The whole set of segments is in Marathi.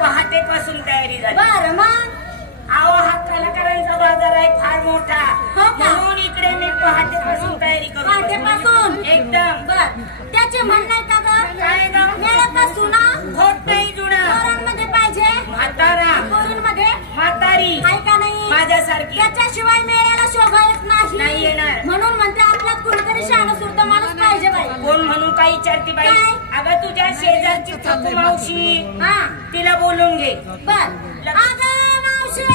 पहाटेपासून तयारी झाली. बरं मग अहो हा कलाकारांचा बाजार आहे फार मोठा. म्हणून इकडे मी पहाटेपासून तयारी करतो. पहाटेपासून एकदम. बर त्याचे म्हणणं आहे का ग? काय ग? मिळत का सुना? खोट नाही जुना. पोरांमध्ये पाहिजे म्हातारा. पोरींमध्ये म्हातारी आहे का नाही? माझ्यासारखी. त्याच्याशिवाय मेळ्याला शोभा येत नाही येणार. म्हणून म्हणते आपल्यात कुणीतरी शहाणा सुरता माणूस पाहिजे बाई. कोण म्हणून काही विचारती बाई? काय? अगं तुझ्या शेजारची थकू मावशी. हा तिला बोलून घे. बर अगं मावशी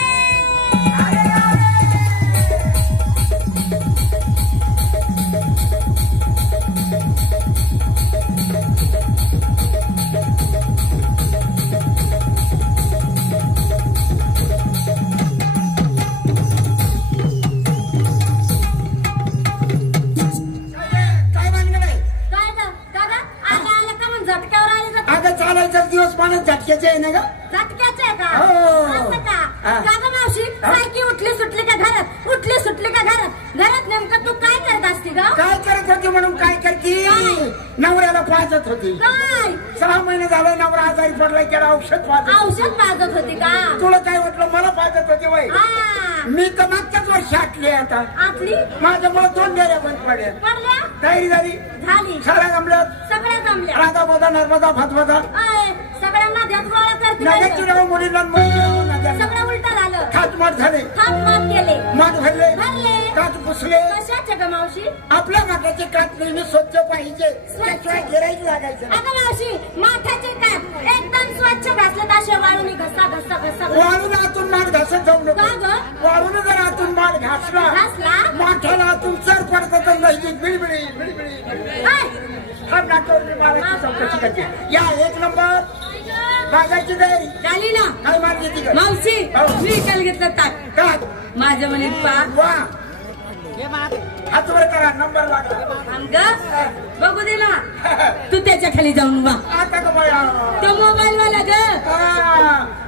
दिवस पाण्यात झटक्याचे आहे ना ग? झटक्याचे आहे का? हो. असं का? का ग मावशी सारखी उठली सुटली का घरात? उठली सुटली का घरात? घरात नेमकं तू काय करत असती ग? काय करत होती म्हणून काय करती? नवऱ्याला पाजत होती. काय 6 महिने झाले नवरा आजारी पडलाय त्याला औषध पाजत. औषध पाजत होती का? तुला काय वाटलं मला पाजत होती वय? हा मी तर मागच्याच वर्षी आटली आता. आटली माझ्यामुळे 2 डेऱ्या बंद पडल्या. पडल्या तयारी झाली झाली सगळ्या जमल्यात. सगळ्या जमल्या. राधा बोधा नर्मदा भातवदा सगळ्यांना ध्यात गोळा करते. नद्याची मुलीला सगळं उलट झालं. खातमाट झाले. हात केले. माठ भरले. भरले. कात पुसले. कशाचे ग मावशी? आपल्या माठाचे कात नेहमी स्वच्छ पाहिजे. त्याशिवाय गिराईक लागायचं. अगं मावशी माठाचे कात एकदम स्वच्छ घासले असे वाळून घसा घसा घसा. वाळून आतून माठ घासत जाऊ नको. वाळून जर आतून माठ घासला माठाला आतून चर पडत तर नाही बिळबिळी बिळबिळी. हा नाटक मारायची चौकशी करते. या 1 नंबर बाजायची तयारी झाली ना? काय मार घेते का मावशी? मी काल घेतलं ताक. काय माझ्या मुली पाक. वा हात वर करा नंबर लागला. बघू दे ना तू त्याच्या खाली जाऊन वा. आता का बाया तो मोबाईल वाला ग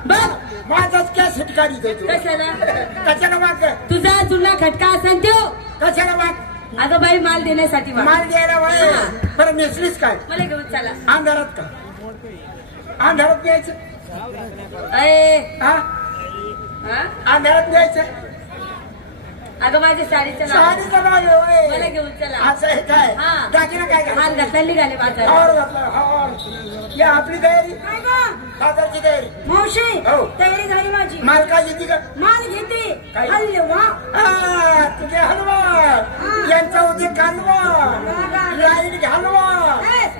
बघ माझाच कॅसेट काढी देतो. कशाला? कशाला माग तुझा जुना खटका असेल तो. कशाला माग? अगं बाई माल देण्यासाठी माल द्यायला वय. बरं नेसलीस काय? मला घेऊन चला. अंधारात का? अंधारात द्यायचं. अंधारात द्यायचं. अगं माझ्या साडीचं साडीचं नाव आहे. मला घेऊन चला. असं आहे काय? दागिना काय हार घातली घाले बाजार. हार घातला. या आपली तयारी बाजारची तयारी. मावशी तयारी झाली माझी. माल काय घेते का? माल घेते. काय? हलवा. तुझे हलवा यांचा होते कालवा लाईट घालवा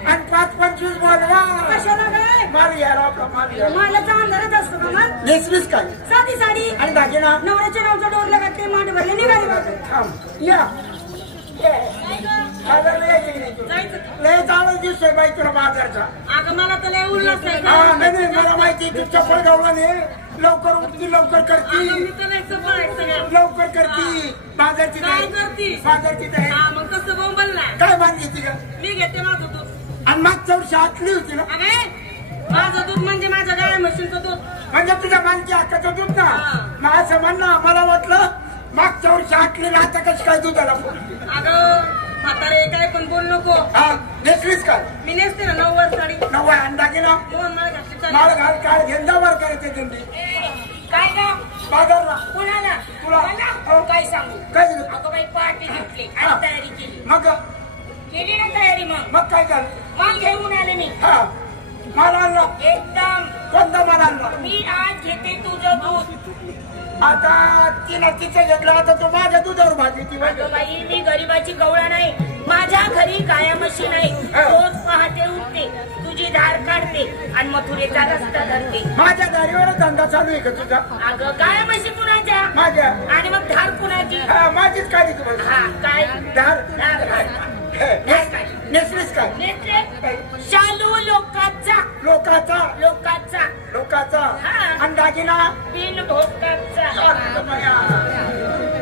आणि 5-25 बोलवा. कशाला काय? माल घ्यायला आपला माल घ्या. मालाचा अंधारच असतो का मग? नेसलीस काय? साधी साडी आणि दागिना नवऱ्याच्या नावचा डोरला घातले मांड भरले निघाले बाजार. थांब या लय चालत दिसतोय बाई तुला बाजारचा. अगं मला तर लय उरलाच नाही. नाही मला माहिती तू चप्पल गावला ने लवकर उठती लवकर करती लवकर करती. बाजारची तयारी बाजारची तयारी. मग कसं बोंबल ना काय मान घेते का? मी घेते माझं दूध. आणि मागच्या वर्षी आटली होती ना. माझं दूध म्हणजे माझ्या गाय म्हशीचं दूध. म्हणजे तुझ्या मानकी हक्काचं दूध ना. मग असं म्हणणं मला वाटलं मागच्या वर्षी आटली ना आता कशी काय दुधाला फोडली. अगं म्हातारे काय पण बोल नको. नेसलीस का? मी नेसते ना 9 साडी. 9 अंडा गेला माळ घाल काळ घेंदा वर करायचे दिंडी. काय का बाजारला कुणाला? तुला काय सांगू? काय अगं बाई पार्टी घेतली आणि तयारी केली. मग केली ना तयारी. मग काय झालं? माल घेऊन आले मी. माल आणला एकदम. कोणता माल आणला? मी आज घेते तुझं दूध. आता तिला तिचं घेतलं आता तू माझ्या दुधावर भाजी ती. अगं बाई मी गरीबाची गवळा नाही. माझ्या घरी गाया म्हशी नाही. रोज पहाटे उठते तुझी धार काढते आणि मथुरेचा रस्ता धरते. माझ्या दारीवर धंदा चालू आहे का तुझा? अगं गाया म्हशी कुणाच्या? माझ्या. आणि मग धार कुणाची? माझीच काढी तू. काय धार धार नेसलीस काय? नेसले. शालू लोकाचा लोकाचा लोकाचा लोकाचा आणि दागिना बिन भोकाचा.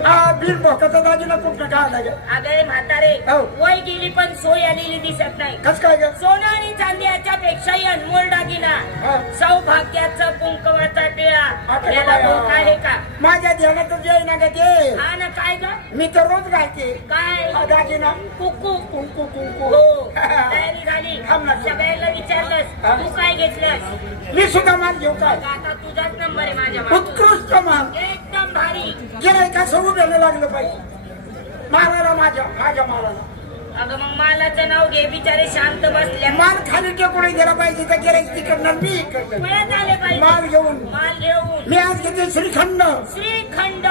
बिल भोकाचा दाजीला कुठं काय लागे अगे म्हातारे हो. वय गेली पण सोय आलेली दिसत नाही. कस काय ग सोनं आणि चांदी याच्यापेक्षाही अनमोल दागिना हा. सौभाग्याचा कुंकवाचा टिळा आता याला काय? भोक आहे का? माझ्या ध्यानातच येई ना ग ते हा ना काय ग मी तर रोज घालते काय हा दागिना कुकू कुंकू कुंकू हो तयारी झाली थांब ना. सगळ्यांना विचारलंस हा. तू काय घेतलंस? मी सुद्धा माल घेऊ काय आता तुझाच नंबर आहे माझ्या मागे. उत्कृष्ट माल एकदम भारी. गेलाय का सगळं घ्यायला लागलं पाहिजे मारायला माझ्या मारायला अगं मग मालाचं नाव घे बिचारे शांत बसल्या माल खाली टेकून गेला पाहिजे तर गिराईक तिकडनं मी इकडनं पुण्यात आले पाहिजे माल घेऊन माल घेऊन मी आज घेते श्रीखंड श्रीखंड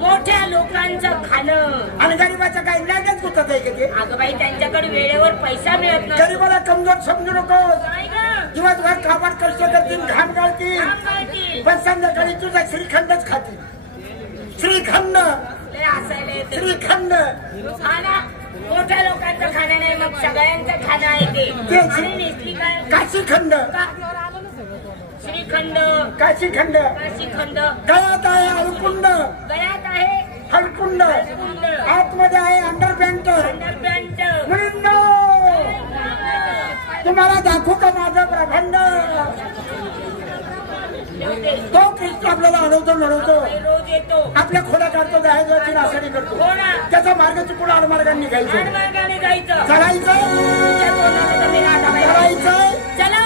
मोठ्या लोकांचं खाणं. आणि गरीबाचं काही लागत होत आहे का ते अगं बाई त्यांच्याकडे वेळेवर पैसा मिळत नाही. गरीबाला कमजोर समजू नको काय ग दिवसभर कामात कष्ट करतील घाम गाळतील काम करतील. पण संध्याकाळी तुझा श्रीखंडच खातील श्रीखंड लय हसायला येतं. श्रीखंड हा ना मोठ्या लोकांचं खाणं नाही मग सगळ्यांचं खाणं आहे ते. तेच. आणि नेसली काय काशीखंड का? श्रीखंड काशीखंड काशीखंड गळ्यात आहे हळकुंड गळ्यात आहे हळकुंड हळकुंड. आतमध्ये आहे अंडरपॅन्ट अंडरपॅन्ट. मुलींनो तुम्हाला दाखवू का माझं प्रखंड तो कृष्ण आपल्याला अडवतो रोज येतो आपल्या खोड्या काढतो जायची नासाडी करतो हो ना. त्याचा मार्ग चुकून आडमार्गाने निघायचं मार्गाने जायचं. चढायचं तुमच्या तोंडाला कमी राहता बाई. चढायचं चला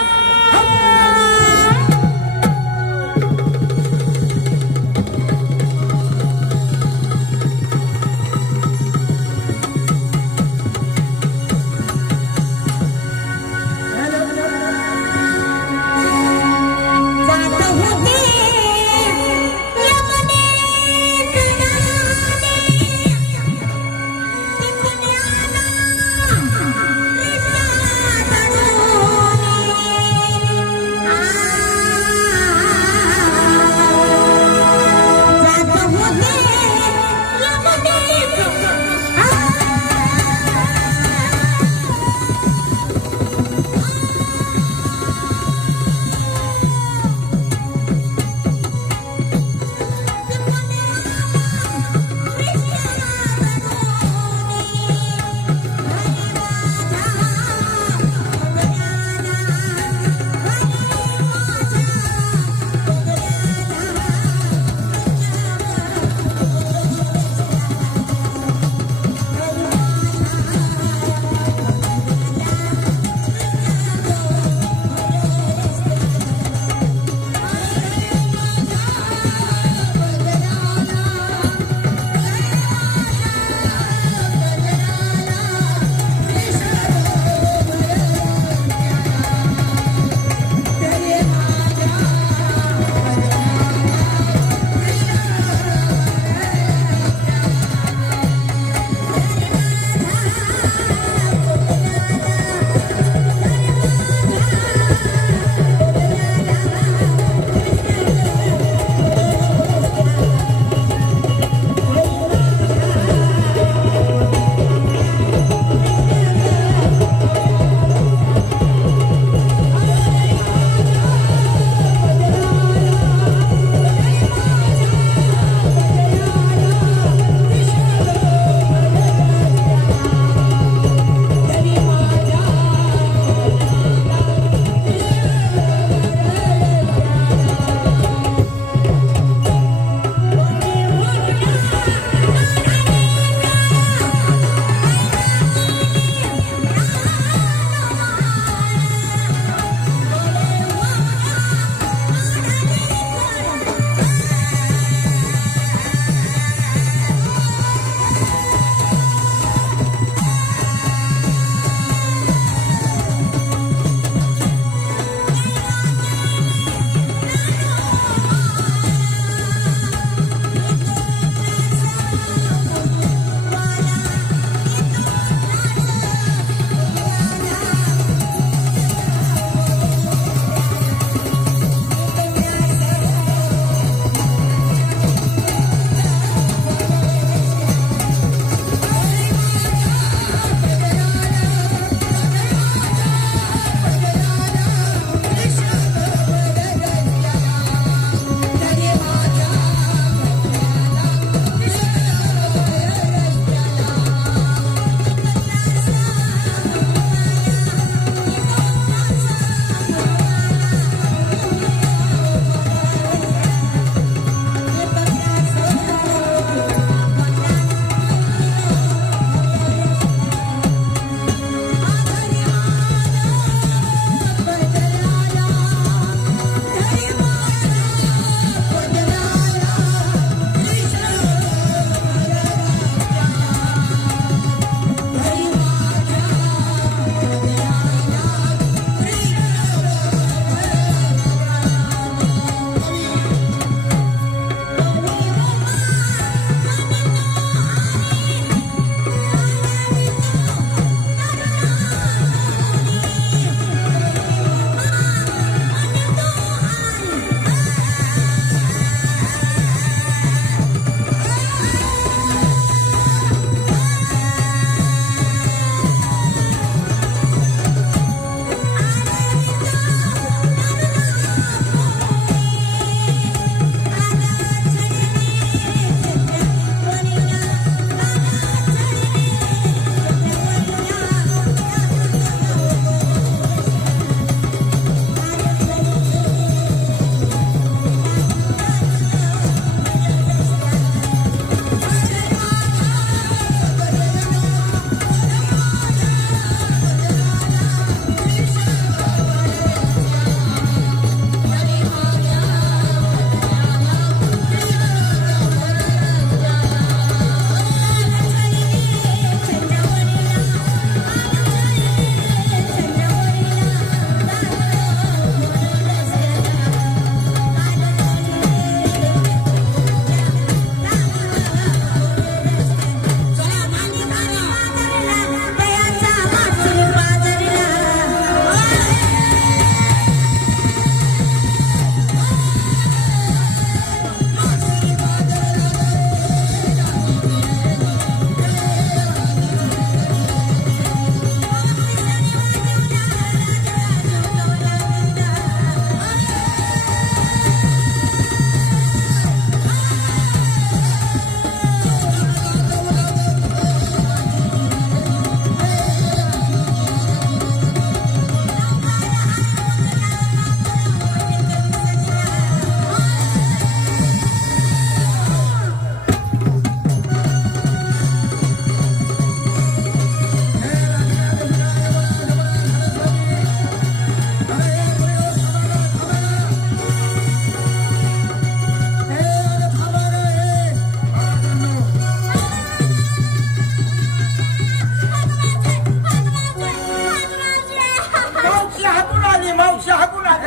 मावशी हाकून आली मावशी हाकून आली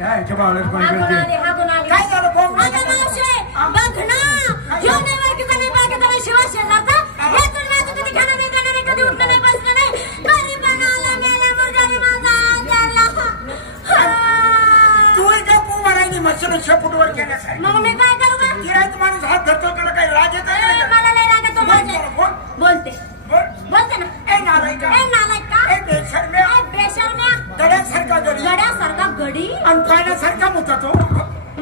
याच्या बावळ्यात कोण हागून करते आली, हागून आली. काय झालं भाऊ अगं मावशे, बघ ना, ह्यो नाही ओळखीचा नाही, बाकीचा नाही, शिवा शेजारचा. यातून माझं कधी खाणं नाही, देणं नाही, कधी उठणं नाही, बसणं नाही. गरीबाला मेल्या मुर्दाने माझा हात धरला. तू एका पोवाराने मशीन शेपूटवर केल्यास मग मी काय करू गं? गिरायत माणूस हात धरतो तुला काही राज येत ए, मला लय राग येतो, बोलते. बोलते ना. ए नालायका ए नालायका, ए बेशर्म्या ए बेशर्म्या, गड्यासारखा गडी गड्यासारखा गडी. आणि पाण्यासारखा मुता तो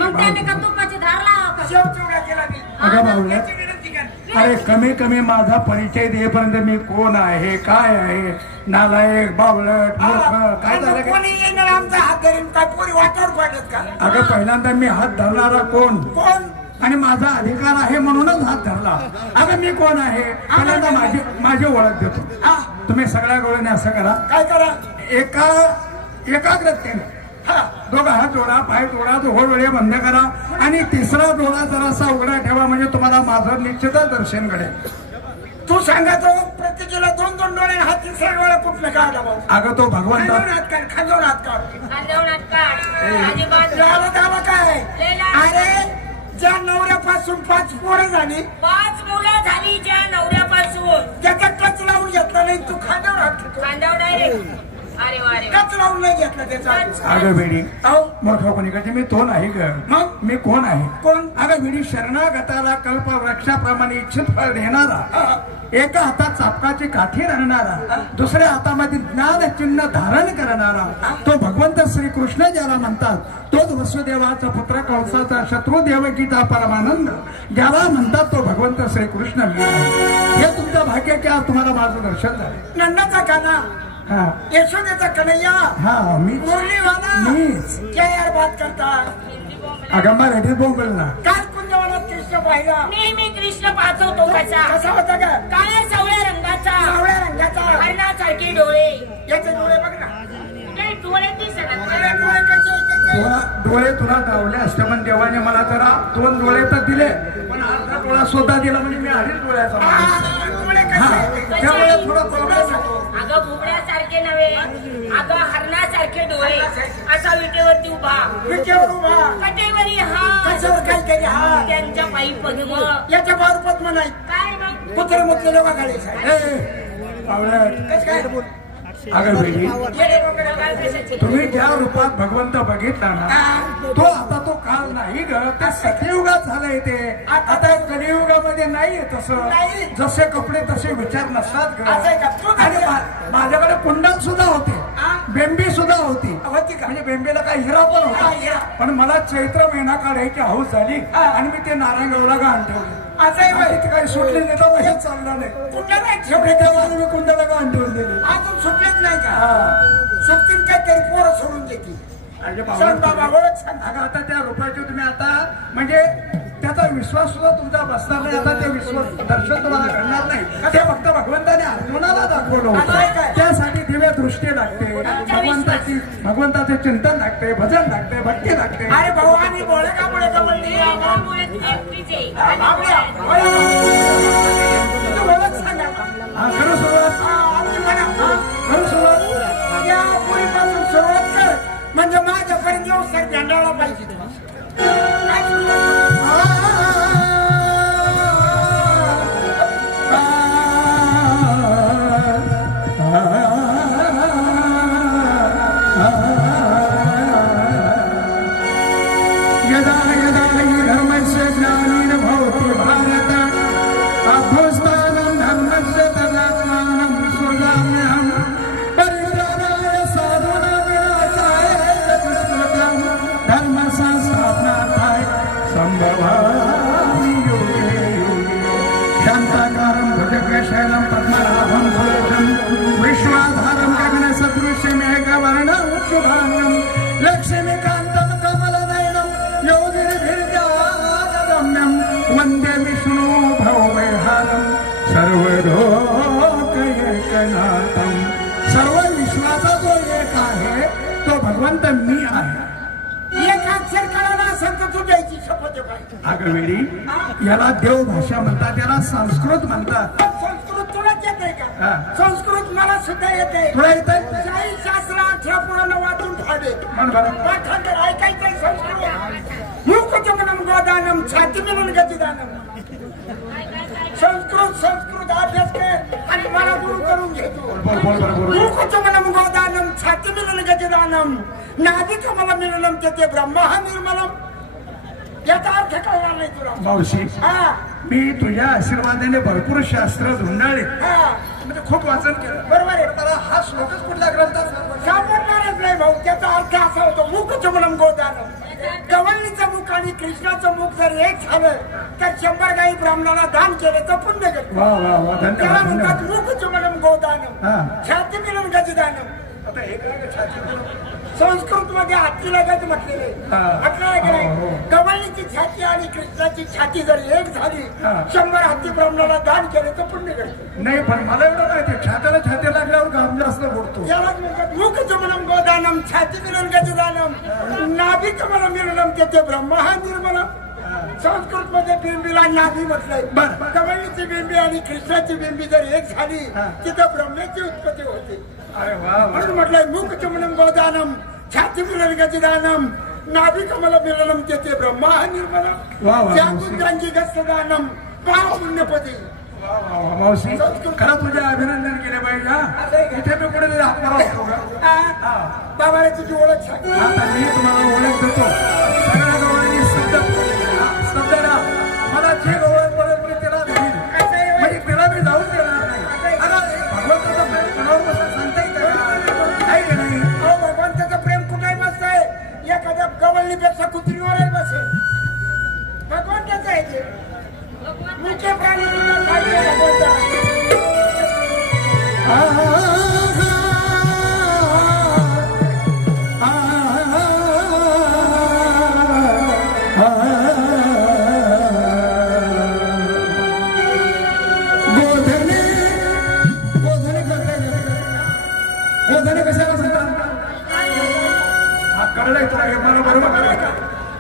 मग त्याने का तुपाची धार लावा का? शेव चिवडा केला मी अगं बावळ्यात याची विनंती कर अरे कमी कमी माझा परिचय देईपर्यंत मी कोण आहे काय आहे नालायक बावळट मूर्ख काय झालं काय? कोणी येणार आमचा हात धरून काय पोरी वाटावर पडत का अगं पहिल्यांदा मी हात धरणारा कोण कोण आणि माझा अधिकार आहे म्हणूनच हात धरला. अगं मी कोण आहे पहिल्यांदा माझी ओळख देतो. हा तुम्ही सगळ्या गोळ्याने असं करा काय करा एकाग्रतेने हा दोघा हात जोडा पाय जोडा दोघं डोळे बंद करा आणि तिसरा डोळा जरासा उघडा ठेवा म्हणजे तुम्हाला माझं निश्चितच दर्शन घडेल. तू सांगतो प्रत्येकीला 2-2 डोळे हात तिसरा डोळा कुठलं काढला भाऊ अगं तो भगवंता खांदवून हात काढ खांदवून हात काढ खांदेवण्यात काढ अजिबात झालं त्याला काय लेला. अरे ज्या नवऱ्यापासून 5 पोरं झाली 5 मुलं झाली ज्या नवऱ्यापासून त्याचा टच लावून घेतला नाही तू खांद्यावर हात ठेवतो. खांद्यावर डायरेक्ट. अरे वा रे वा. टच लावून नाही घेतला त्याचा अगं बेडी अहो मोठा कोणी कधी मी तो नाही ग मग मी कोण आहे कोण अगं बेडी शरणागताला कल्प वृक्षाप्रमाणे इच्छित फळ देणारा एका हातात चापकाची काठी आणणारा दुसऱ्या हातामध्ये ज्ञान चिन्ह धारण करणारा तो भगवंत श्रीकृष्ण ज्याला म्हणतात तोच वसुदेवाचा पुत्र कंसाचा शत्रू देवकीचा परमानंद ज्याला म्हणतात तो भगवंत श्रीकृष्ण मी आहे. हे तुमचं भाग्य की आज तुम्हाला माझं दर्शन झालं. नंदाचा काना हा यशोदेचा कन्हैया हा मी मुरलीवाला मीच. क्या यार बात करता अगं मराठीत बोंबल ना काल कुंजवनात कृष्ण पाहिला नेहमी कृष्ण पाचवतो कसा कसा होता का काळ्या सावळ्या रंगाचा सावळ्या रंगाचा हरणासारखे डोळे याचे डोळे बघ ना नाही डोळे दिसत अरे डोळे कसे डोळे तुला डावले असते पण देवाने मला जरा 2 डोळे तर दिले पण अर्धा डोळा स्वतः दिला म्हणजे मी 2.5 डोळ्याचा माणूस. डोळे हा कसे त्यामुळे थोडा प्रॉब्लेम होतो. अगं भुबड्यासारखे नव्हे अगं हरणासारखे डोळे असा विटेवरती उभा विटेवर उभा कटेवरी हात कशावर काय केली हा त्यांच्या पायी पद्म याच्या बाहेर पद्म नाही काय मग कुत्रे मुतलेले वागाळे पावळ्यात काय अगं बेडी येडे बोकडं काय कशाचे? तुम्ही ज्या रूपात भगवंत बघितला ना तो आता तो काळ नाही ग ते सतयुगात झालंय ते आता कलियुगामध्ये नाहीये तसं नाही. जसे कपडे तसे विचार नसतात ग असं आहे का? तू आणि माझ्याकडे कुंडल सुद्धा होते हा? बेंबी सुद्धा होती होती का म्हणजे बेंबीला काही हिरा पण हा, हिरा. होता पण मला चैत्र महिना काढायची हौस झाली आणि मी ते नारायणगावला गहाण ठेवले. असं आहे आणि बाई. ते काही सुटले नाही तर हे चाललं नाही कुठलं नाही शेवटी तेव्हा मी कुंडाला गहाण ठेवून दिले. अजून सुटलेच नाही का हा. सुटतील काहीतरी पोरं सोडून देतील अरे सांग बाबा बाबा ओळख सांग अगं आता त्या रूपाचे तुम्ही आता म्हणजे त्याचा विश्वास सुद्धा तुमचा बसणार नाही आता ते विश्वास दर्शन तुम्हाला घडणार नाही ते फक्त भगवंताने अर्जुनाला दाखवलं असं आहे होतं काय? त्यासाठी दिव्य दृष्टी लागते भगवंताचे चिंतन लागते भजन लागते भक्ती लागते अरे भाऊ आम्ही बोळे का बोळे का बोलली त्यामुळे तू एकटीच आहे. बाबड्या, तू ओळख सांगा हा खरं सुरुवात आम्ही म्हणा खरं सुरुवात या पुरीपासून सुरुवात कर म्हणजे माझ्यापर्यंत येऊ सर झेंडाळा पाहिजे काय सुरुवात? यदा यदा हि धर्मस्य ज्ञानेन भवति भारत अभ्युत्थानं धर्मस्य तदात्मानं विसृजाम्यहम् परित्राणाय साधूनां विनाशाय च दुष्कृतं धर्म संस्थापनार्थाय संभवामि युगे युगे शान्ताकारं भुजगशैलं पद्मनाभं सुरेशं विश्वाधारं गगनसदृशमेघवर्णं शुभांगं लक्ष्मीकान्तं कमलनयनं योगिभिर्जागम्यं वन्दे विष्णु भवविहारं सर्वलोकैकनाथं. सर्व विश्वाचा जो एक आहे तो भगवंत मी आहे. एक अक्षर कळाला असेल तर तू द्यायची शपथ काय अगं वेळी याला देव भाषा म्हणतात याला संस्कृत म्हणतात. संस्कृत तुलाच येते हा. का संस्कृत मला सुद्धा येते तुला येत शास्त्र 18 दे. पाठांतर ऐकायचं संस्कृत. मूकचमनम गोदानम छाती मिळून गतिदानम. संस्कृत अभ्यास कर आणि मला गुरु करून घेतो. मूकचमनम गोदानम छाती मिळून गतिदानम नाभिकमल मिळून ते ब्रह्म निर्मलम. याचा अर्थ कळणार नाही तुला मावशी. मी तुझ्या आशीर्वादाने भरपूर शास्त्र धुंडाळे म्हणजे खूप वाचन केलं. बरोबर आहे. मला हा श्लोकच कुठल्या ग्रंथात सापडणारच नाही भाऊ. त्याचा अर्थ असा होतो मूकचमनम गोदानम. गवळणीचं मुख आणि कृष्णाचं मुख जर एक झालं तर 100 गाई ब्राह्मणाला दान केलं तर पुण्य करतो. त्याला म्हणतात मूकचमनम गोदानम छाती मिळून गजदानम. आता हे काय छाती संस्कृत मध्ये हातीला गज म्हटलेले गवळणीची छाती आणि कृष्णाची छाती जर एक झाली 100 हाती ब्राह्मणाला दान केले तर पुण्य करतो. नाही पण मला एवढं माहिती छात्याला छाती लागल्यावर काम जास्त बोलतो. यालाच म्हणतात मूकचमनम गोदानम छाती मिळून गजदानम नाभिकमल मिळून ते ब्रह्म निर्मलम. संस्कृत मध्ये बिंबीला नाभी म्हटलंय. गवळणीची बिंबी आणि कृष्णाची बिंबी जर एक झाली तिथं ब्रह्माची उत्पत्ती होते. अरे वा. म्हणून म्हटलंय मूकचमनम गोदानम छाती मिळून गजदानम नाभिकमल मिळून ते ब्रह्म निर्मलम. त्यातून त्यांची गस्तदानम पाव पुण्यपदी. मावशी खरं तुझ्या अभिनंदन केले पाहिजे. इथे मी कुठे बाबा रे तुझी ओळख सांग. आता मी तुम्हाला ओळख देतो. सगळ्या गवळणी शब्द मला जे गवळ बोलत मी त्याला देईल म्हणजे त्याला मी जाऊन देणार नाही. भगवंताचं प्रेम कोणावर बसून सांगता येईल आहे की नाही. हो भगवंताचं प्रेम कुठेही मस्त आहे. एखाद्या गवळणीपेक्षा कुत्रीवरही बसेल. भगवंताचं आहे ते. मुख्य प्राणी भगवंता.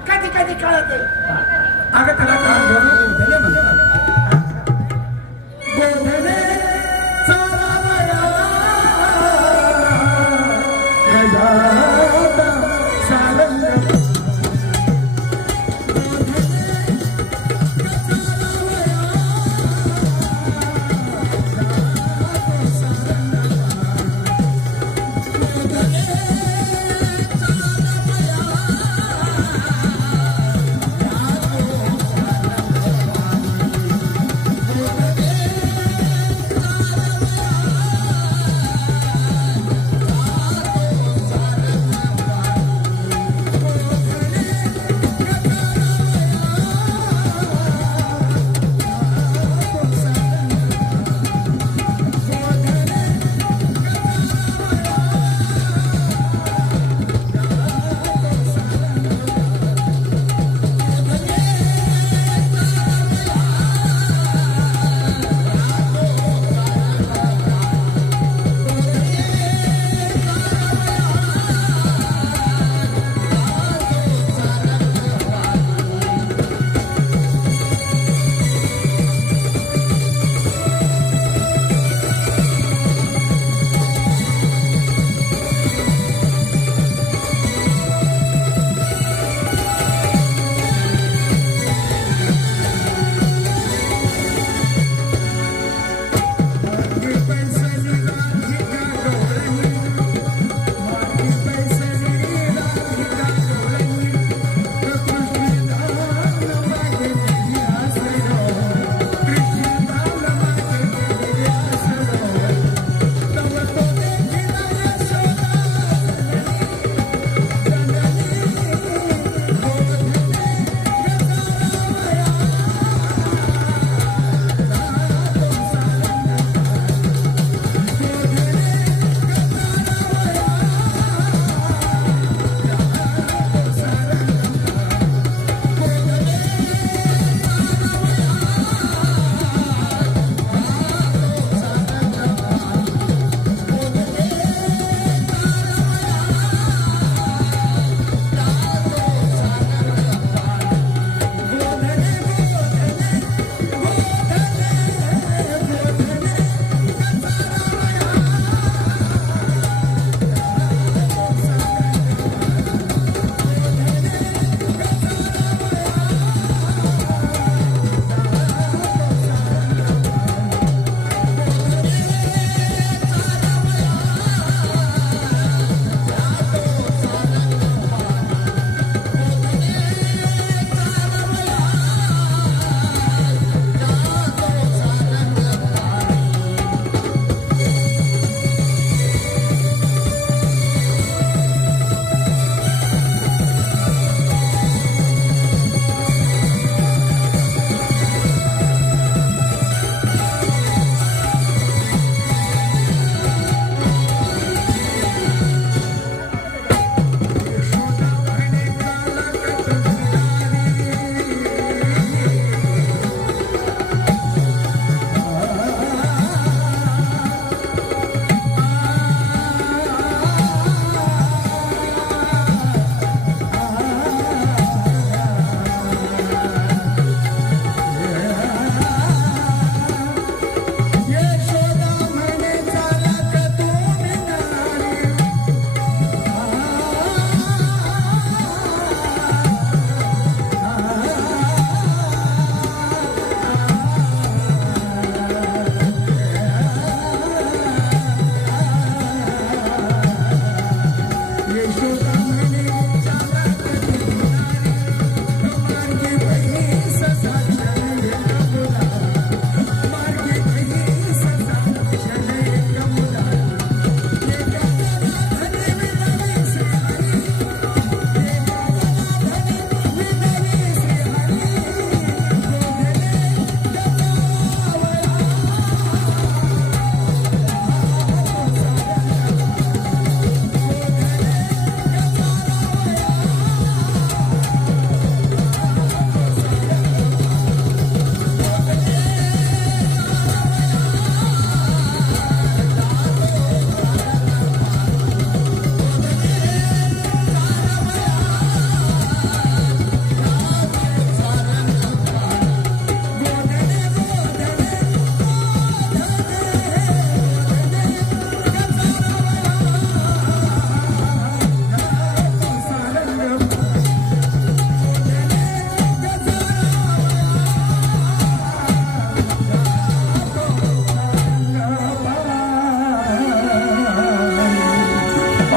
कधी कधी कळत अगं त्याला काळ गोधने म्हणतात. गोधने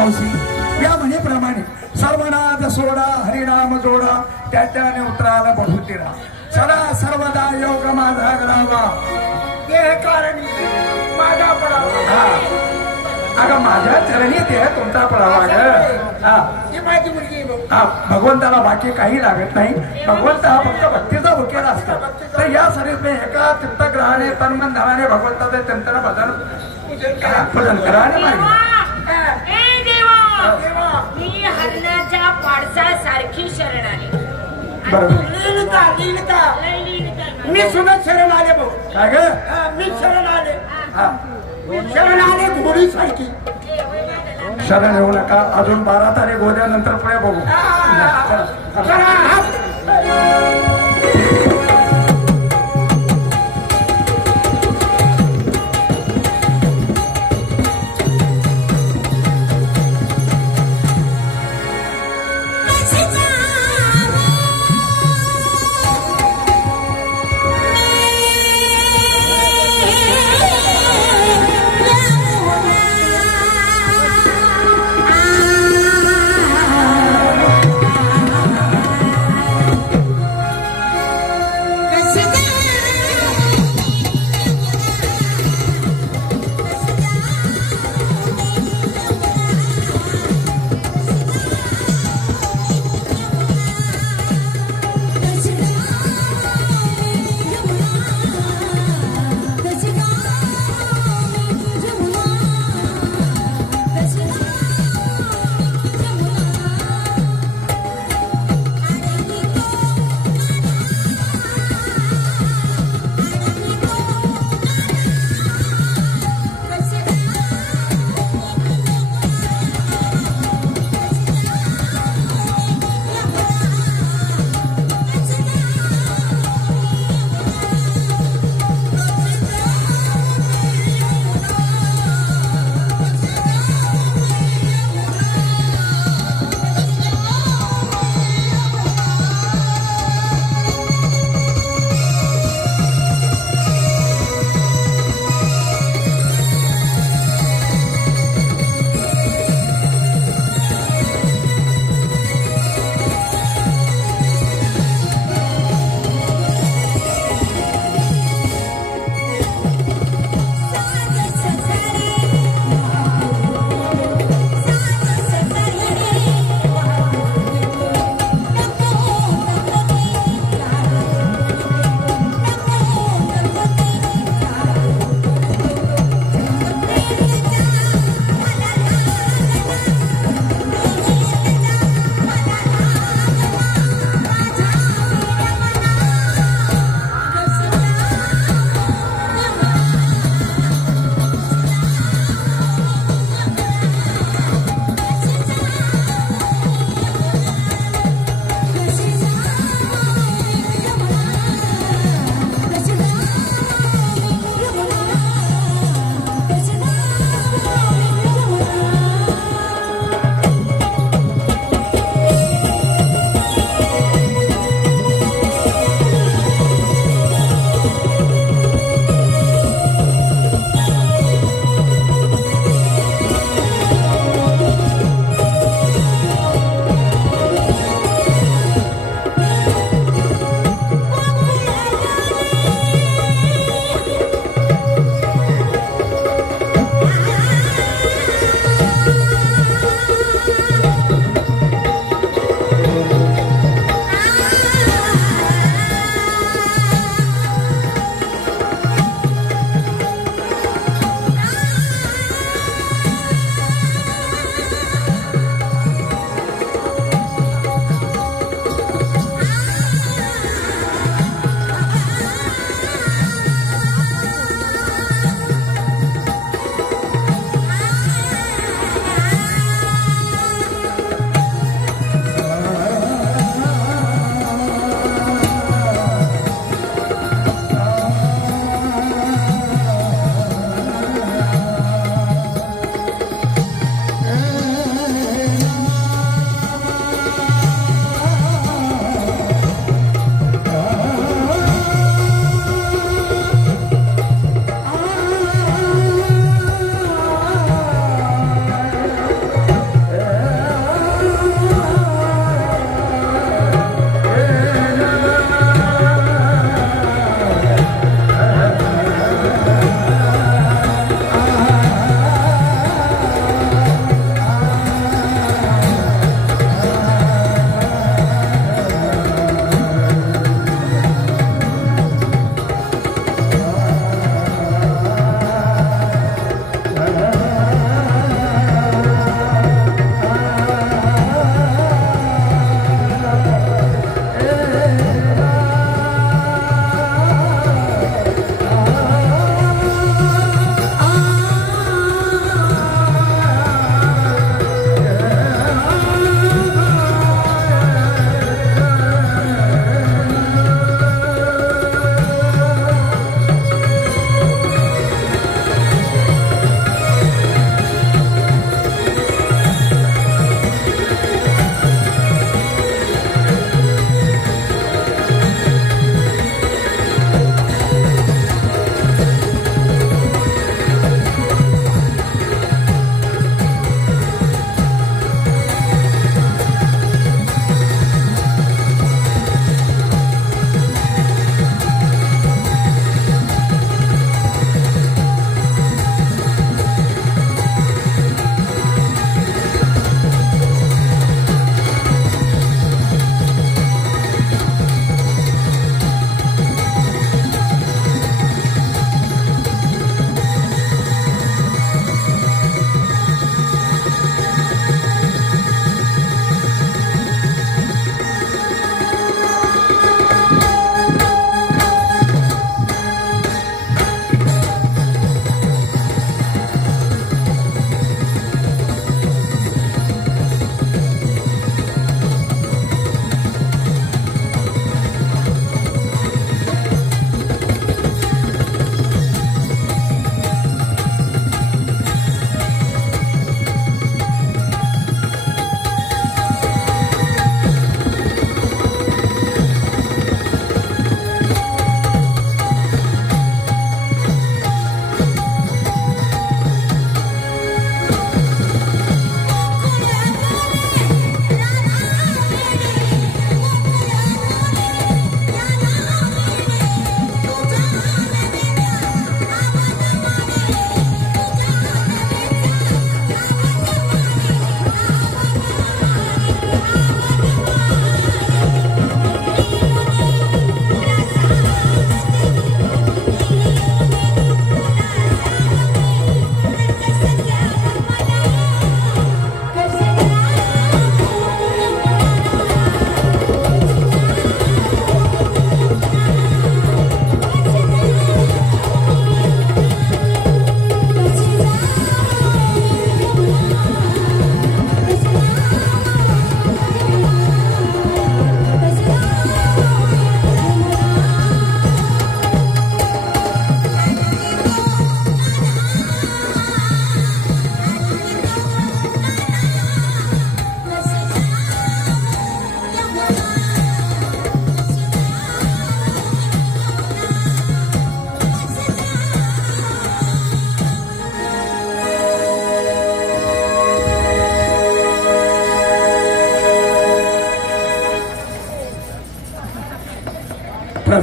मावशी या म्हणीप्रमाणे सर्वनाद सोडा हरिनाम जोडा त्याने उतराला बहुतीरा सदा सर्वदा योग माझा करावा देह कारणी माझा पडावा अगं माझ्या चरणी देह तुमचा पडावा ग ही माझी मुलगी आहे भाऊ. हा भगवंताला बाकी काही लागत नाही भगवंत हा फक्त भक्तीचा भुकेला असतो तर या शरीर एका चित्तग्रहाने तन्मन धनाने भगवंताचे चिंतन भजन करा आणि मागे. ए देवा देवा मी हरणाच्या पाडसासारखी शरण आले बरोबर लीनता लीनता मी सुद्धा शरण आले भाऊ. काय ग मी शरण आले हा शरण आले घोडी सारखी शरण येऊ नका अजून 12 तारीख उद्यानंतर पुढे बघू चला हात.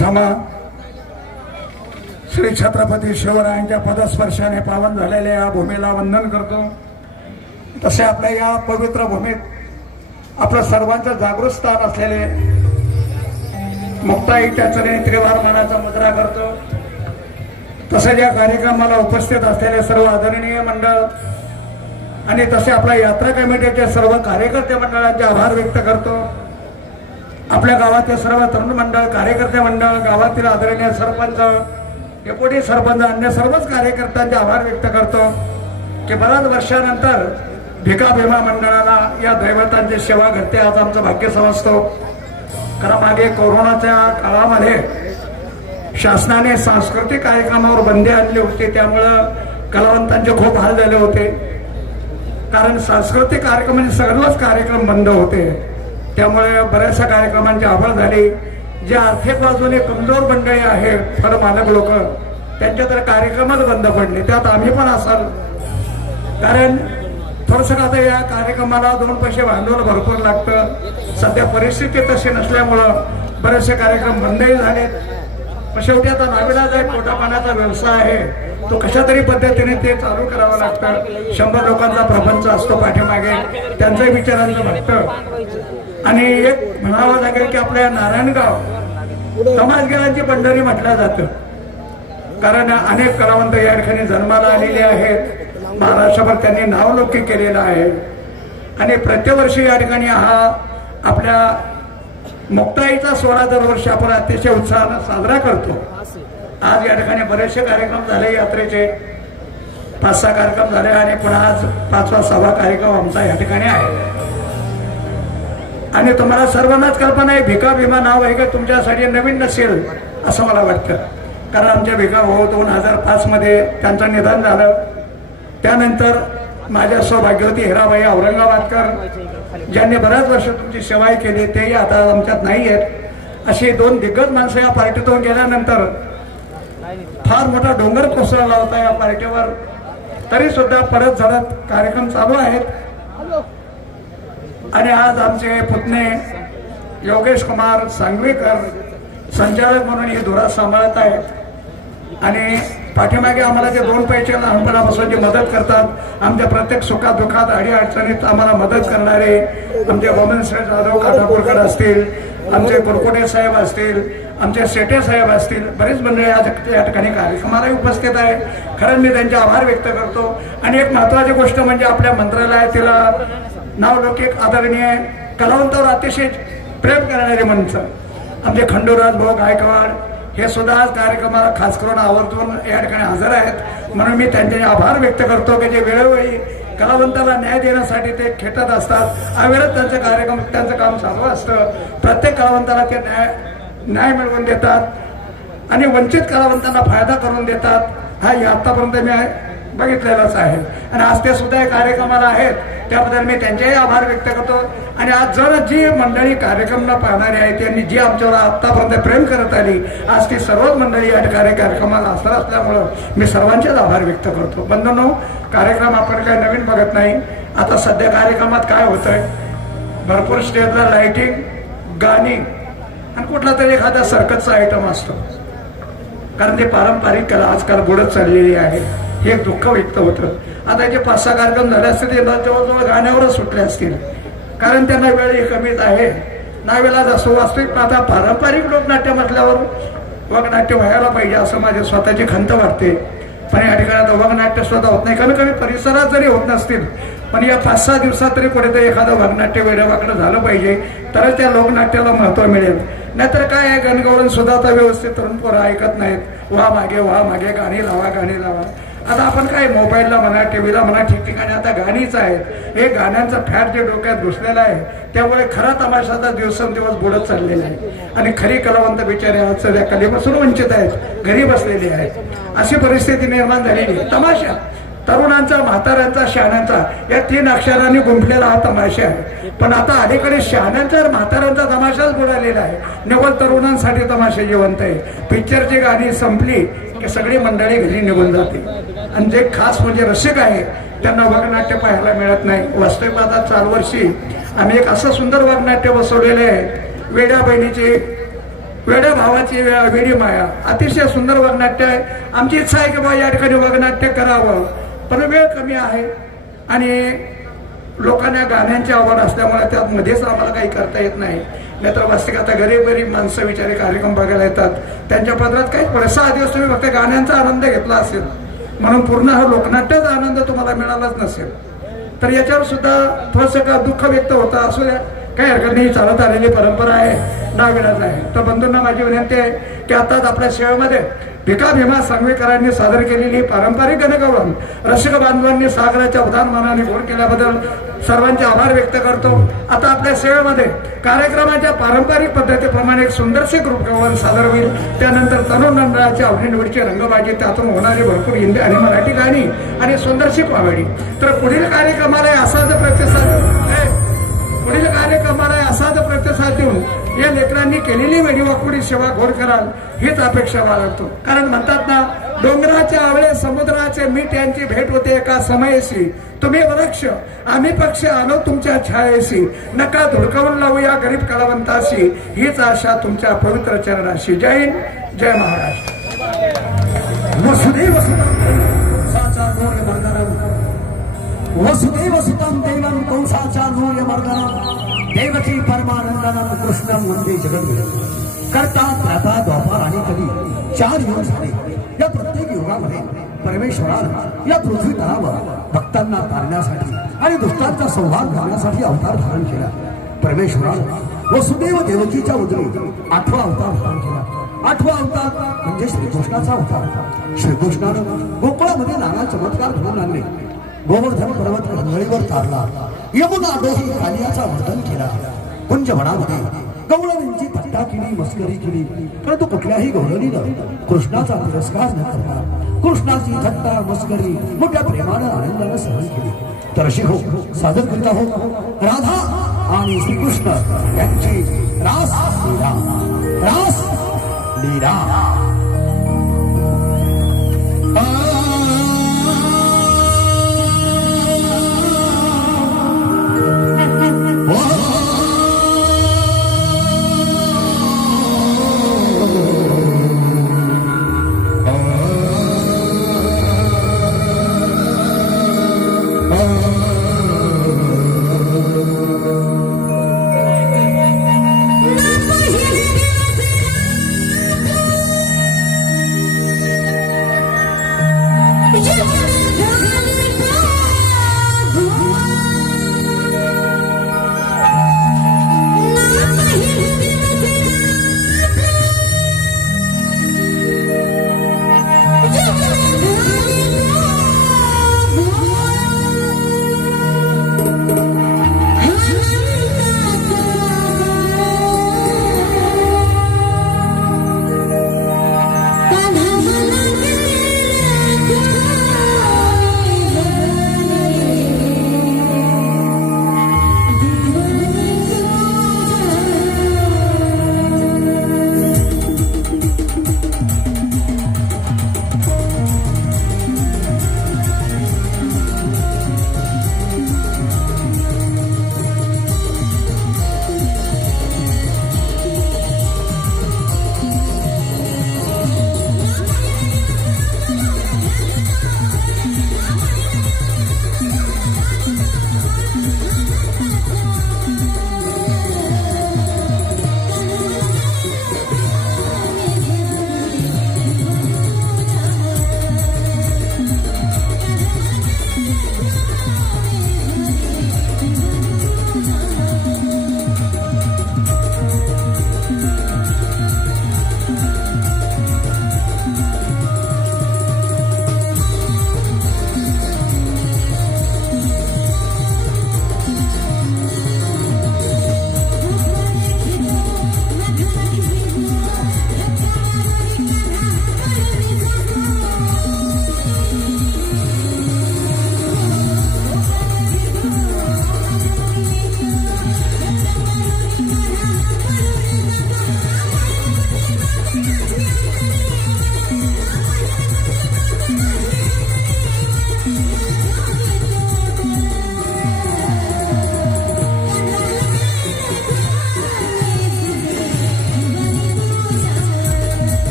थांबा. श्री छत्रपती शिवरायांच्या पदस्पर्शाने पावन झालेल्या या भूमीला वंदन करतो. तसे आपल्या या पवित्र भूमीत आपलं सर्वांचं जागृत स्थान असलेले मुक्ताईच्या चरणी त्रिवार मानाचा मुद्रा करतो. तसेच या कार्यक्रमाला उपस्थित असलेले सर्व आदरणीय मंडळ आणि तसे आपल्या यात्रा कमिटीचे सर्व कार्यकर्ते मंडळांचे आभार व्यक्त करतो. आपल्या गावातील सर्व तरुण मंडळ, कार्यकर्ते मंडळ, गावातील आदरणीय सरपंच, डेप्युटी सरपंच, अन्य सर्वच कार्यकर्त्यांचे आभार व्यक्त करतो की बऱ्याच वर्षानंतर भिका भीमा मंडळाला या दैवतांची सेवा घडते. आज आमचं भाग्य समजतो. कारण मागे कोरोनाच्या काळामध्ये शासनाने सांस्कृतिक कार्यक्रमावर बंदी आणली होती. त्यामुळं कलावंतांचे खूप हाल झाले होते. कारण सांस्कृतिक कार्यक्रम म्हणजे सर्वच कार्यक्रम बंद होते. त्यामुळे बऱ्याचशा कार्यक्रमांची आवड झाली. जे आर्थिक बाजूने कमजोर मंडळी आहेत, फळ मालक लोक, त्यांच्या तर कार्यक्रमच बंद पडले. त्यात आम्ही पण असाल. कारण थोडंसं आता या कार्यक्रमाला 2 पैसे भांडवल भरपूर लागतं. सध्या परिस्थिती तशी नसल्यामुळं बरेचसे कार्यक्रम बंदही झालेत. पण शेवटी आता नाविलाज आहे, पोटापाण्याचा व्यवसाय आहे, तो कशा तरी पद्धतीने ते चालू करावं लागतं. 100 लोकांचा प्रपंच असतो पाठीमागे, त्यांचाही विचारांचं भक्त. आणि एक म्हणावं लागेल की आपल्या नारायणगाव समाजगिरांची पंढरी म्हटलं जातं. कारण अनेक कलावंत या ठिकाणी जन्माला आलेले आहेत. महाराष्ट्रभर त्यांनी नावलौकिक केलेलं आहे. आणि प्रतिवर्षी या ठिकाणी हा आपल्या मुक्ताईचा सोहळा दरवर्षी आपण अतिशय उत्साहानं साजरा करतो. आज या ठिकाणी बरेचसे कार्यक्रम झाले. यात्रेचे 5-6 कार्यक्रम झाले आणि पुन्हा आज 5वा 6वा कार्यक्रम आमचा या ठिकाणी आहे. आणि तुम्हाला सर्वांनाच कल्पना आहे, भिका भीमा नाव आहे का तुमच्यासाठी नवीन नसेल असं मला वाटतं. कारण आमच्या भिका भाऊ 2005 मध्ये त्यांचं निधन झालं. त्यानंतर माझ्या सौभाग्यवती हिराबाई औरंगाबादकर, ज्यांनी बऱ्याच वर्ष तुमची सेवाही केली, तेही आता आमच्यात नाही आहेत. अशी 2 दिग्गज माणसं या पार्टीतून गेल्यानंतर फार मोठा डोंगर कोसळला होता या पार्टीवर. तरी सुद्धा परत झडत कार्यक्रम चालू आहेत. आणि आज आमचे पुतणे योगेश कुमार सांगवीकर संचालक म्हणून ही धुरा सांभाळत आहेत. आणि पाठीमागे आम्हाला जे 2 पैसे लहानपणापासून जी मदत करतात, आमच्या प्रत्येक सुखात दुःखात अडीअडचणीत आम्हाला मदत करणारे आमचे गोविंदराव जाधव काठापूरकर असतील, आमचे कुरकुटे साहेब असतील, आमचे सेठे साहेब असतील, बरीच मंडळी आज या ठिकाणी कार्यक्रमालाही उपस्थित आहे. खरंच मी त्यांचे आभार व्यक्त करतो. आणि एक महत्वाची गोष्ट म्हणजे आपल्या मंत्रालयातील नावलौकिक आदरणीय कलावंतावर अतिशय प्रेम करणारे माणसं आमचे खंडूराज भाऊ गायकवाड हे सुद्धा आज कार्यक्रमाला खास करून आवर्जून या ठिकाणी हजर आहेत. म्हणून मी त्यांचे आभार व्यक्त करतो की जे वेळोवेळी कलावंताला न्याय देण्यासाठी ते खेटत असतात. अविरत त्यांचं काम चालू असतं. प्रत्येक कलावंताला ते न्याय मिळवून देतात आणि वंचित कलावंतांना फायदा करून देतात. हा आतापर्यंत मी बघितलेलाच आहे. आणि आज ते सुद्धा या कार्यक्रमाला आहेत, त्याबद्दल मी त्यांचेही आभार व्यक्त करतो. आणि आज जर जी मंडळी कार्यक्रमाला पाहणारी आहे, त्यांनी जी आमच्यावर आतापर्यंत प्रेम करत आली, आज ती सर्वच मंडळी या कार्यक्रमाला असणार असल्यामुळं मी सर्वांचेच आभार व्यक्त करतो. बंधूंनो, कार्यक्रम आपण काही नवीन बघत नाही. आता सध्या कार्यक्रमात काय होतंय, भरपूर स्टेजला लाइटिंग, गाणी आणि कुठला तरी एखादा सर्कसचा आयटम असतो. कारण ते पारंपरिक कला आजकाल बुडत चाललेली आहे, हे एक दुःख व्यक्त होतं. आता जे 5-6 कार्यक्रम झाले असते ते जवळजवळ गाण्यावरच सुटले असतील. कारण त्यांना वेळ कमीच आहे. नावेला जसं वास्तविक आता पारंपरिक लोकनाट्य म्हटल्यावर वगनाट्य व्हायला पाहिजे असं माझी स्वतःची खंत वाटते. पण या ठिकाणी आता वगनाट्य सुद्धा होत नाही. कमी कमी परिसरात जरी होत नसतील, पण या 5-6 दिवसात तरी कुठेतरी एखादं वगनाट्य वेडेवाकडं झालं पाहिजे, तरच त्या लोकनाट्याला महत्व मिळेल. नाहीतर काय आहे, गणगवळण सुद्धा आता व्यवस्थित तरुण पोरं ऐकत नाहीत. वा मागे गाणी लावा. आता आपण काय मोबाईलला म्हणा, टीव्हीला म्हणा, ठिकठिकाणी आता गाणीच आहेत. हे गाण्यांचं फॅट जे डोक्यात घुसलेलं आहे, त्यामुळे खरा तमाशाचा दिवसेंदिवस बुडत चाललेला आहे. आणि खरी कलावंत बिचारे आज सध्या कलेपासून वंचित आहेत, घरी बसलेली आहेत. अशी परिस्थिती निर्माण झालेली आहे. तमाशा तरुणांचा, म्हाताऱ्यांचा, शहाण्यांचा या 3 अक्षरांनी गुंफलेला हा तमाशा आहे. पण आता अलीकडे शहाण्यांचा आणि म्हाताऱ्यांचा तमाशाच बुडालेला आहे. निव्वळ तरुणांसाठी तमाशा जिवंत आहे. पिक्चरची गाणी संपली की सगळी मंडळी घरी निघून जाते. आणि जे खास म्हणजे रसिक आहे त्यांना वगनाट्य पाहायला मिळत नाही. वास्तविक आता चालू वर्षी आम्ही एक असं सुंदर वगनाट्य बसवलेलं आहे, वेड्या बहिणीचे वेड्या भावाची वेडी माया अतिशय सुंदर वगनाट्य आहे. आमची इच्छा आहे की बाबा या ठिकाणी वगनाट्य करावं, पण वेळ कमी आहे आणि लोकांना गाण्यांची आवड असल्यामुळे त्यात मध्येच आम्हाला काही करता येत नाही. नाहीतर वास्तविक आता गरीब गरीब माणसं विचारे कार्यक्रम बघायला येतात, त्यांच्या पदरात काही पडे 6 दिवस तुम्ही फक्त गाण्यांचा आनंद घेतला असेल म्हणून पूर्ण हा लोकनाट्याचा आनंद तुम्हाला मिळालाच नसेल. तर याच्यावर सुद्धा थोडंसं का दुःख व्यक्त होतं. असू द्या, काही हरकत नाही, चालत आलेली परंपरा आहे, नाविलाज आहे. तर बंधूंना माझी विनंती आहे की आताच आपल्या सेवेमध्ये भिका भीमा सांगवीकरांनी सादर केलेली पारंपरिक गणगवळण रसिक बांधवांनी सागराच्या उदारमानाने गोड केल्याबद्दल सर्वांचे आभार व्यक्त करतो. आता आपल्या सेवेमध्ये कार्यक्रमाच्या पारंपरिक पद्धतीप्रमाणे एक सुंदरशी ग्रुपगवळण सादर होईल. त्यानंतर तरुण मंडळाच्या आवडीनिवडीची रंगबाजी, त्यातून होणारी भरपूर हिंदी आणि मराठी गाणी आणि सुंदरशी कॉमेडी. तर पुढील कार्यक्रमाला असाच प्रतिसाद देऊन या लेकरांनी केलेली वेडीवाकुडी सेवा घोर कराल हीच अपेक्षा बाळगतो. कारण म्हणतात ना, डोंगराच्या आवळे समुद्राचे मीठ यांची भेट होते एका समयेशी. तुम्ही वृक्ष आम्ही पक्ष आलो तुमच्या छायेशी. नका धुडकावून लावूया गरीब कलावंताशी, हीच आशा तुमच्या पवित्र चरणाशी. जय हिंद, जय महाराष्ट्र. वसुदेव सुतं देवं कंसाचा नूर्यमर्दनम् देवकी परमानंदनम् कृष्णं वंदे जगद्गुरुं. करता त्राता द्वापार आणि कधी 4 युग झाले. या प्रत्येक युगामध्ये परमेश्वरानं या पृथ्वी तलावर भक्तांना तारण्यासाठी आणि दुष्टांचा संहार करण्यासाठी अवतार धारण केला. परमेश्वरानं वसुदेव देवकीच्या उदरी 8वा अवतार धारण केला. 8वा अवतार म्हणजे श्रीकृष्णाचा अवतार. श्रीकृष्णानं गोकुळामध्ये नाना चमत्कार घडवून आणले. गोवर्धन पर्वत रंगळीवर तारला. यमुना डोही कालियाचा वर्धन केला. कुंजवनामध्ये गवळणींची थट्टा केली, मस्करी केली, परंतु कुठल्याही गवळणीनं कृष्णाचा तिरस्कार न करता कृष्णाची थट्टा मस्करी मोठ्या प्रेमानं आनंदानं सहन केली. तर अशी हो सादर करीत आहोत राधा आणि श्रीकृष्ण यांची रास लीला.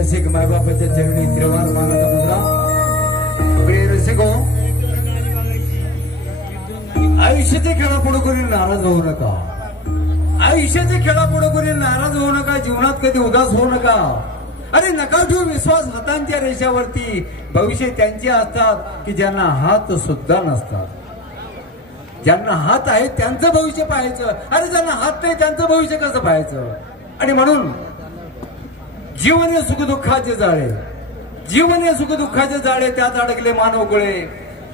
रसिक मायबापाच्या चरणी त्रिवार मानत मुद्रा. प्रिय रसिको, आयुष्याचे खेळापुढे कोणी नाराज होऊ नका. आयुष्याचे खेळापुढे कोणी नाराज होऊ नका. जीवनात कधी उदास होऊ नका. अरे नका ठेवू विश्वास हातांच्या रेषावरती. भविष्य त्यांचे असतात की ज्यांना हात सुद्धा नसतात. ज्यांना हात आहे त्यांचं भविष्य पाहायचं. अरे ज्यांना हात नाही त्यांचं भविष्य कसं पाहायचं. आणि म्हणून जीवन हे सुखदुःखाचे जाळे. जीवन हे सुखदुःखाचे जाळे. त्यात अडकले मानव कुळे.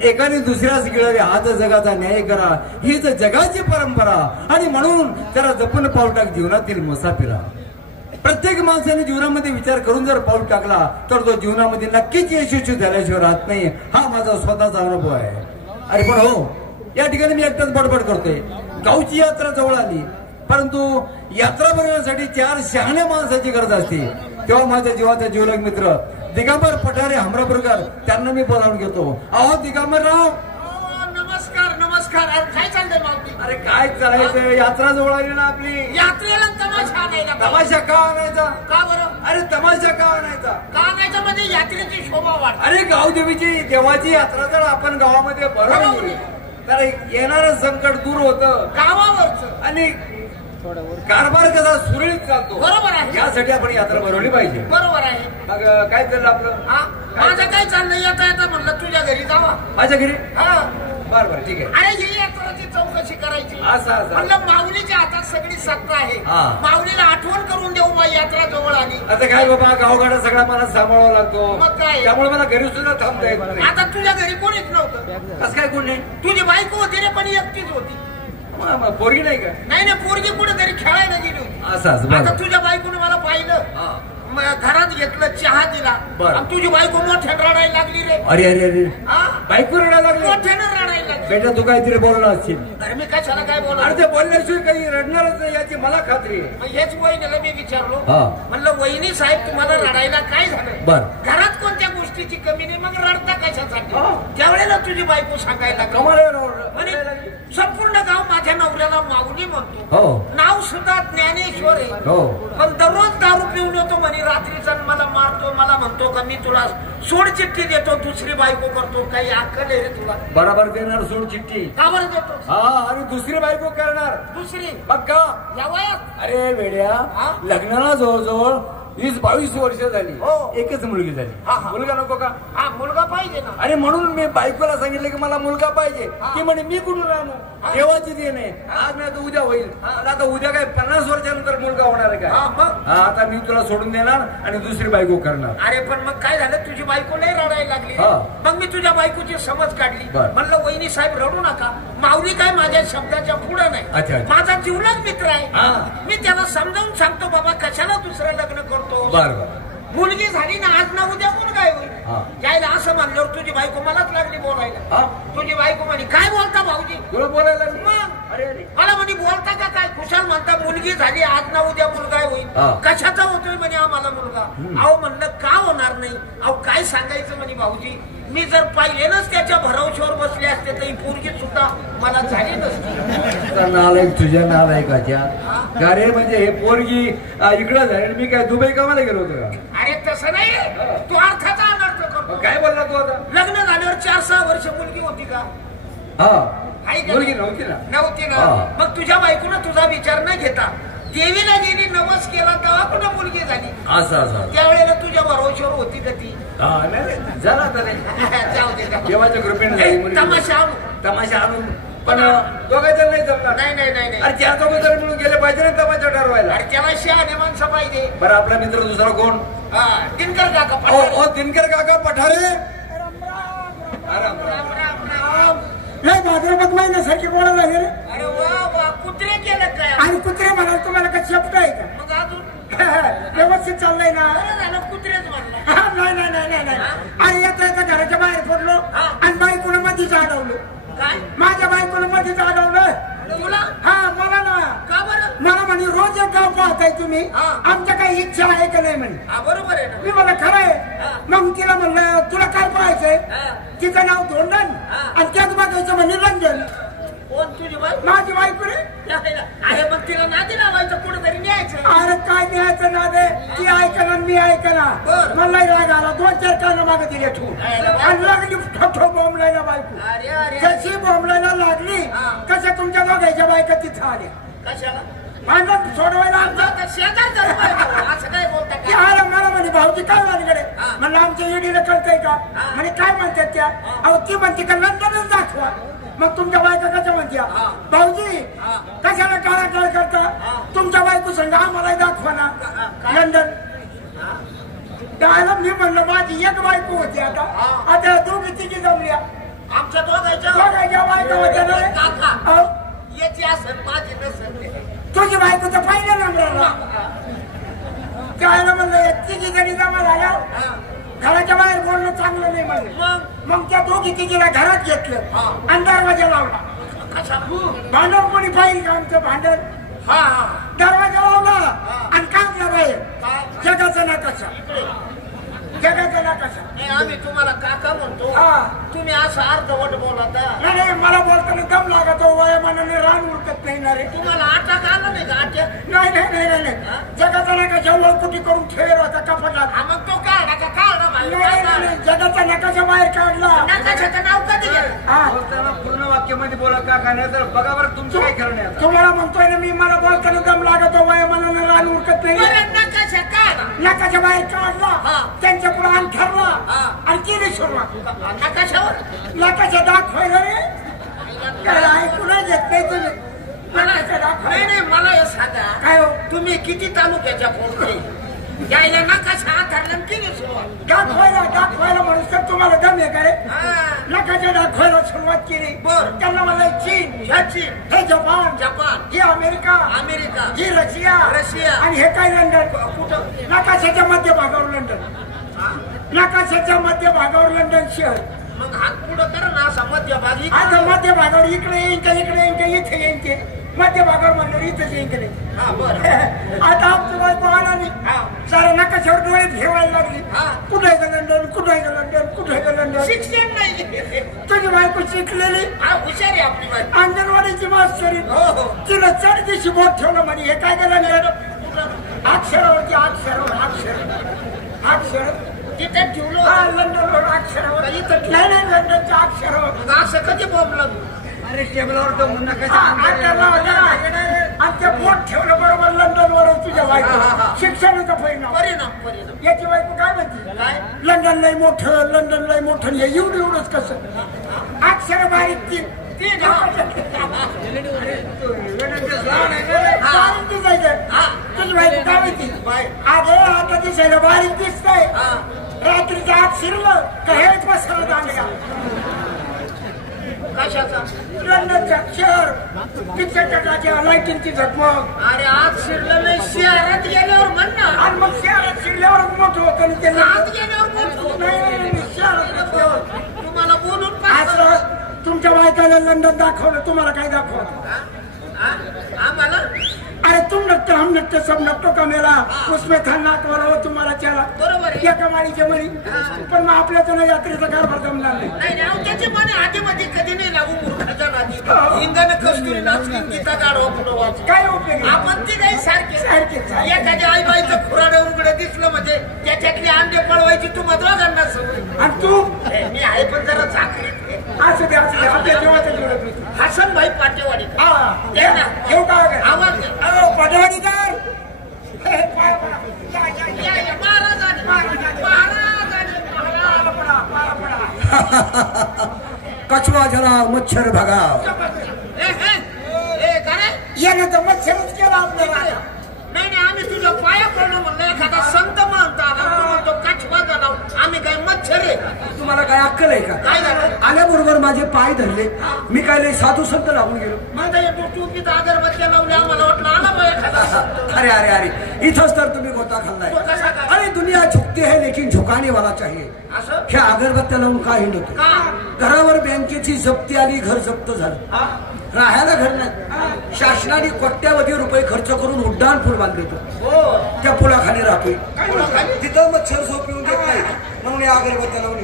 एकाने दुसऱ्याच गिळले हात जगाचा न्याय करा. हीच जगाची परंपरा. आणि म्हणून जरा जपून पाऊल टाक जीवनातील मुसाफिरा. प्रत्येक माणसाने जीवनामध्ये विचार करून जर पाऊल टाकला तर तो जीवनामध्ये नक्कीच यशस्वी झाल्याशिवाय राहत नाही. हा माझा स्वतःचा अनुभव आहे. अरे पण हो, या ठिकाणी मी एकटाच बडबड करतोय. गावची यात्रा जवळ आली, परंतु यात्रा बनवण्यासाठी 4 शहाण्या माणसाची गरज असते. तेव्हा माझ्या जीवाचा जीवलग मित्र दिगंबर पठारे हमरापूरकर त्यांना मी बोलावून घेतो. अहो दिगंबरराव, नमस्कार नमस्कार. अरे काय चाललंय मावती? अरे काय चालायचं, यात्रा जवळ आली ना आपली. यात्रेला तमाशा आणायला. तमाशा का आणायचा? का बरं? अरे तमाशा का आणायचा? का आणायचा म्हणजे यात्रेची शोभा वाढ. अरे गावदेवीची देवाची यात्रा जर आपण गावामध्ये भरवली तर येणारं संकट दूर होतं गावावरच आणि कारभार कसा सुरळीत चालतो. बरोबर आहे. यासाठी आपण यात्रा भरवली पाहिजे. बरोबर आहे. मग काय चाललं आपलं? माझं काय चाललंय, येता येता म्हणलं तुझ्या घरी जावा. माझ्या घरी? हा बरं बरं ठीक आहे. अरे ही यात्राची चौकशी करायची. असं म्हणलं माऊलीच्या हातात सगळी सत्ता आहे. हा. माऊलीला आठवण करून देऊ बा, यात्रा जवळ आली. आता काय बाबा, गावगाडा सगळा मला सांभाळावा लागतो. मग काय? त्यामुळे मला घरी सुद्धा थांबता येत नाही. आता तुझ्या घरी कोणीच नव्हतं. कसं काय कोण नाही? तुझी बायको होती रे, पण एकटीच होती. पोरगी नाही का? नाही पोरगी कुठेतरी खेळायला गेली होती. असं आता तुझ्या बायकोने मला पाहिलं, घरात घेतलं, चहा दिला. बरं. आणि तुझी बायको मोठ्यानं रडायला लागली रे. अरे अरे अरे, हा? बायको रडायला लागली? मोठ्यानं रडायला लागली. बेटा तू काहीतरी बोलणार असशील. अरे मी कशाला काय अरे बोलतो? ते बोलल्याशिवाय काही रडणारच नाही याची मला खात्री आहे. मग हेच वहिनीला मी विचारलो. हा. म्हणलं वहिनी साहेब तुम्हाला रडायला काय झालं? बरं. घरात कोणत्या गोष्टीची कमी नाही, मग रडता कशासाठी? हा. त्यावेळेला तुझी बायको सांगायला लागली. कमाल आहे राव. म्हणे संपूर्ण गाव माझ्या नवऱ्याला माऊली म्हणतो. हो. नाव सुद्धा ज्ञानेश्वर आहे. हो. पण दररोज दारू पिऊन येतो म्हणे रात्रीचा, मला मारतो. मला म्हणतो का मी तुला सोड चिठ्ठी देतो, दुसरी बायको करतो. काही अक्कल आहे रे तुला? बरोबर देणार सोड चिठ्ठी. का बरं देतो? हा, आणि दुसरी बायको करणार. दुसरी मग का? या वयात? अरे वेड्या, हा? लग्नाला जवळजवळ 20-22 वर्ष झाली. हो. एकच मुलगी झाली. हा, हा. मुलगा नको का? हा, मुलगा पाहिजे ना. आणि म्हणून मी बायकोला सांगितलं की मला मुलगा पाहिजे. हा. की म्हणे मी कुठून आणू? हा. देवाची देण आहे. आज नाही तर उद्या होईल. आता उद्या काय 50 वर्षानंतर मुलगा होणार आहे हा, का? मग? हा, आता मी तुला सोडून देणार आणि दुसरी बायको करणार. अरे पण मग काय झालं, तुझी बायको नाही रडायला लागली. हा. मग मी तुझ्या बायकोची समज काढली. बरं. म्हणलं वहिनी साहेब रडू नका, माऊली काय माझ्या शब्दाच्या पुढं नाही. अच्छा. माझा जीवलग मित्र आहे. हा. मी त्याला समजावून सांगतो, बाबा कशाला दुसरं लग्न करतो. बरं. मुलगी झाली ना, आज ना उद्या मुलगा होईल. हा. यायला असं म्हणल्यावर तुझी बायको मलाच लागली बोलायला. हा. तुझी बायको म्हणे काय बोलता भाऊजी? तुला बोलायला लागली? मग अरे अरे. मला म्हणे बोलता का काय? खुशाल म्हणता मुलगी झाली, आज ना उद्या मुलगा होईल. हा. कशाचा होतोय म्हणे आम्हाला मुलगा? अहो म्हणलं का होणार नाही? अहो काय सांगायचं म्हणे भाऊजी, मी जर पाहिलेनच त्याच्या भरवशावर बसले असते तर ही पोरगी सुद्धा मला झाली नसती. नालायक तुझ्या नालायकाच्या का रे? म्हणजे हे पोरगी इकडं झाली, मी काय दुबई कामाला गेलो होतो का? अरे तसं नाही, तू अर्थाचा अनर्थ करतो. काय बोलला तू आता? लग्न झाल्यावर 4-6 वर्ष मुलगी होती का? हा, आहे का? मुलगी नव्हती ना. नव्हती ना. हा. मग तुझ्या बायकोनं तुझा विचार न घेता देवीला गेली, नवस केला, तेव्हा कुठं मुलगी झाली? असं असं. त्यावेळेला तुझ्या भरवशावर होती का ती? हा, नाही झाला आता नाही. जाऊ दे जाऊ दे. देवाच्या कृपेने झाली मुलगी. तमाशा आणू. तमाशा आणून पण दोघांचं नाही जमणार. नाही नाही नाही नाही. अरे त्या दोघं जर मिळून गेले पाहिजे ना तमाशा ठरवायला. अरे त्याला शहाणे माणसं पाहिजे. बरं, आपला मित्र दुसरा कोण? हा, दिनकर काका ओ पठारे. ओ, दिनकर काका पठारे. राम राम राम. नाही भाद्रपद महिन्यासारखी बोलायला लागले रे. अरे वा वा, कुत्रे केलं काय? आणि कुत्रे म्हणाल तुम्हाला का शब्द आहे का? मग अजून व्यवस्थित चाललंय ना? बरं झालं, कुत्रेच म्हणलं. हा, नाही नाही नाही नाही नाही. आणि येता येता घराच्या बाहेर पडलो हा. आणि बायकोनं मध्येच अडवलं. काय माझ्या बायकोनं मध्येच अडवलं. तुला? हा, मला ना. का बरं? मला म्हणे रोज एक गाव पाहताय तुम्ही, हा. आमच्या काही इच्छा आहे का नाही म्हणे. हा, बरोबर आहे ना. मी मला खरं आहे. हा. मग तिला म्हणलं तुला काय पाहायचंय? हा. तिचं नाव धोंडण हा. आणि त्याच बघायचं म्हणजे रंजन. कोण तुझी बायको? माझी बायको रे. अरे मग तिला नादी लावायचं, कुठेतरी न्यायचं. अरे काय न्यायचं ना दे ती ऐकणार मी ऐकणार मला राग आला 2-4 कान मागे दिले ठेवून आणि लागली ठोठो बोंबलायला बायको जशी बोंबलायला लागली कशा तुमच्या दोघांच्या बायका तिथं आल्या कशाला भांडण सोडवायला मला म्हणे भाऊजी काय माझ्याकडे म्हणलं आमच्या येडीला कळतंय का म्हणे काय म्हणतात त्या अहो ती म्हणते का लंडनच दाखवा मग तुमच्या बायका कशा म्हणत्या भाऊजी कशाला काळा करता तुमच्या बायको संग आम्हाला दाखवा ना लंडन त्याला मी म्हणलं माझी एक बायको होती आता दोघी तिघी जमल्या आमच्या दोघांच्या बायका होत्या याची असेल माझी नसेल तुझी बायको तर पहिल्या नंबरला त्याला म्हणलं तिघी जणी जमा झाल्या घराच्या बाहेर बोलणं चांगलं नाही म्हणलं मग त्या दोघी तिघीला घरात घेतलं आणि दरवाजा लावला भांडण कोणी पाहिजे का आमचं भांडण दरवाजा लावला आणि काढला बाहेर जगाचा नकाशा जगाचा नकाशा आम्ही तुम्हाला काका म्हणतो तुम्ही असं अर्धवट बोलता नाही मला बोलताना दम लागतो वयामानाने रान उरकत नाही ना रे तुम्हाला अटक आला नाही का अटक नाही जगाचा नकाशा वळकुटी करून ठेवला होता कपाटात मग तो काढला जगाचा नकाशा बाहेर काढला नकाशाचं नाव कधी बोलताना पूर्ण वाक्यामध्ये बोला का नाही तर बघा बरं तुमचं काय करण्यात तुम्हाला म्हणतोय ना मी मला बोलताना दम लागतो वयामानाने रान उरकत नाही नकाशा काढा नकाशा बाहेर काढला त्यांच्या पुढे आण ठरला आणि केली सुरुवात नकाशावर नकाशा दाखवायला रे ऐकून घेत नाही तुम्ही नाही मला हे सांगा काय हो तुम्ही किती तालुक्याच्या पोहोचले यायला नकाशा आधारला केली सुरुवात दाखवायला म्हणून तर तुम्हाला दम आहे का रे नकाशा दाखवायला सुरुवात केली त्यांना मला चीन हे जपान ही अमेरिका ही रशिया आणि हे काय लंडन कुठं नकाशाच्या मध्यभागावर लंडन शहर मग हात पुढं करा ना असा मध्यभागी आता मध्यभागावर इकडे येईन इथे येईन मध्यभागावर म्हणलं इथेच येईन आता आमची बायको आला नाही सारा नकाशावर डोळे ठेवायला लागली कुठे का लंडन शिक्षण नाही तुझी बायको शिकलेली हुशार आहे आपली बायको अंगणवाडीची मास्तरी तिला चढ दिवशी बोट ठेवलं म्हणे हे काय केलं अक्षरावरती अक्षर तिथे ठेवलं लंडनवर अक्षरावर नाही लंडनच्या अक्षरावर असं कधी बोंबलं अरे टेबलावर तो आमच्या बोट ठेवलं बरोबर लंडनवर तुझ्या बायको शिक्षणाचा परिणाम याची बायको काय म्हणते लंडन लय मोठं एवढंच कसं अक्षर बारीक तुझी बायको काय म्हणते अगे आता दिसायला बारीक दिसतंय रात्रीच्या आत शिरलं का हेच बसलं दांडगा कशाचा लंडनच्या शहर पिक्चरच्या लाईटिंगची झगमग अरे आज शिरलं नाही शहरात गेल्यावर म्हण ना आणि मग शहरात शिरल्यावर मोठं होतं ते आत गेल्यावर मोठं नाही शहरात तुम्हाला बोलून आज तुमच्या बायकाला लंडन दाखवलं तुम्हाला काय दाखवत आम्हाला अरे तुम नकते हम नकते सब नकटो का मेला उसमें था नाक वाला वो तुम्हाला चला बरोबर या कमालीचे म्हणी पण मग आपल्याच ना यात्रेचा कारभार जमणार नाही त्याचे म्हणे आधीमध्ये कधी नाही लागू मूर्खाच्या नादी इंधन कस्तुरी नाचली गीता गाडवा पुढं काय उपयोग आपण ती काही सारखे एखाद्या आईबाईचं खुराडं उघडं दिसलं म्हणजे त्याच्यातली अंडे पळवायची तू दोघांना सवय आणि तू मी आहे पण जरा चाकरी असं दे आपल्या जेव्हाचं हसन भाई पाटेवाडी घेऊ का आवाज पाटेवाडीकर कछवा जरा मच्छर भगा यानं तर मच्छरच केला आपल्याला नाही आम्ही तुझ्या पाया पडलो म्हणलं एखादा संत म्हणतो कछवा झाला आम्ही काय मच्छर आहे तुम्हाला काय अक्कल आहे का काय झालं आल्याबरोबर माझे पाय धरले मी काय लय साधू संत लागून गेलो माझा येतो टोपीत अगरबत्त्या लावल्या आम्हाला वाटलं आला बा एखादा अरे इथंच तर तुम्ही गोता खाल्लाय अरे दुनिया झुकते है लेकिन झुकाने वाला चाहिए असं ह्या अगरबत्त्या लावून काय हिंडतो का घरावर बँकेची जप्ती आली घर जप्त झालं राहायला घर नाही शासनाने कोट्यावधी रुपये खर्च करून उड्डाण पूल बांधले होतो त्या पुलाखाली राहतोय तिथं मच्छर झोप येऊन देत नाही म्हणून या अगरबत्त्या लावून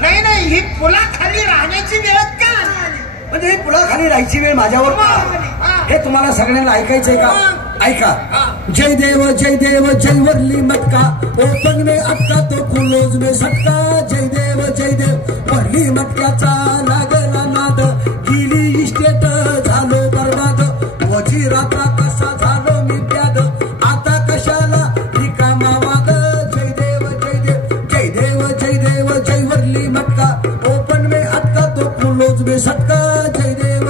नाही ही पुलाखाली राहण्याची वेळ का म्हणजे पुढाखाली राहायची वेळ माझ्वर हे तुम्हाला सगळ्यांना ऐकायचंय का? ऐका. जय देव जय वरली मटका ओपन में अटका तो क्लोज में सटका. जय देव वरली मटक्याचा लागला नाद गेली इस्टेट झालो बर्बाद. वजीराचा कसा झालो मी प्याद आता कशाला रिकामा वाद. जय देव जय वरली मटका ओपन में अटका तो क्लोज में सटका. जय देव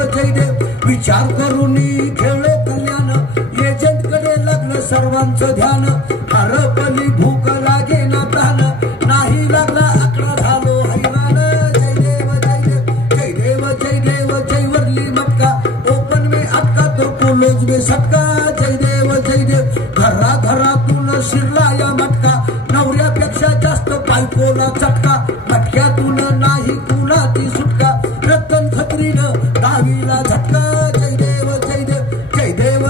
विचार करून खेळलो कल्याण एजंट कडे लागलं सर्वांचं ध्यान. हरपली भूक लागे ना तान नाही लागला आकडा झालो हैराण. जय देव जय वरली मटका ओपन में अटका तो क्लोज में सटका. जय देव घरातून शिरला या मटका नवऱ्यापेक्षा जास्त बायकोला चटका. मटक्यातून नाही कुणाची सुटका रतन खत्रीनं दहावीला झटका. जय देव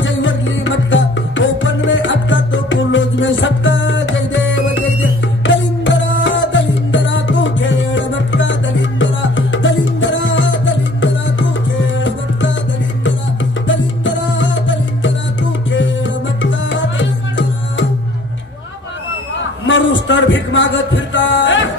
जय वरली मटका ओपन में अटका तो क्लोज में सटका. जय देव दलिंदरा तू खेळ मटका. दलिंदरा तू खेळ मटका. दलिंदरा तू खेळ मटका. मरुस तर भीक मागत फिरतात.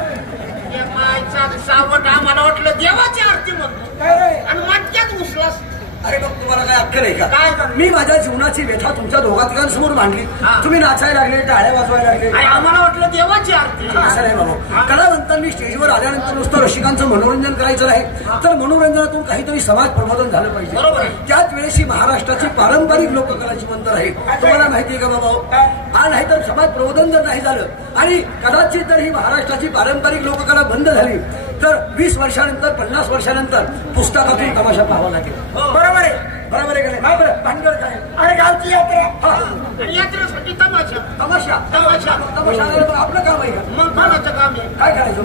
सावट आम्हाला वाटलं देवाची आरती म्हणतो आणि मटक्यात घुसलास. अरे मग तुम्हाला काय अक्कल आहे का? काय? मी माझ्या जीवनाची व्यथा तुमच्या दोघांसमोर मांडली. तुम्ही नाचायला लागले टाळ्या वाजवायला लागले. आम्हाला वाटलं देवाची आरती. असं नाही बाबा. कलावंतांनी स्टेजवर आल्यानंतर नुसतं रसिकांचं मनोरंजन करायचं नाही तर मनोरंजनातून काहीतरी समाज प्रबोधन झालं पाहिजे. बरोबर. त्याच वेळेशी महाराष्ट्राची पारंपरिक लोककलाची मंतर आहे. तुम्हाला माहिती आहे का बाबा? हा नाही तर समाज प्रबोधन जर नाही झालं आणि कदाचित जर ही महाराष्ट्राची पारंपरिक लोककला बंद झाली तर 20 वर्षानंतर 50 वर्षानंतर पुस्तकातून तमाशा पाहावा लागेल. बरोबर आहे का नाही? भानगड काय? अरे गावची यात्रा यात्रेसाठी तमाशा तमाशा आल्यावर मग आपलं काम आहे का? मग कोणाचं काम आहे? काय करायचं?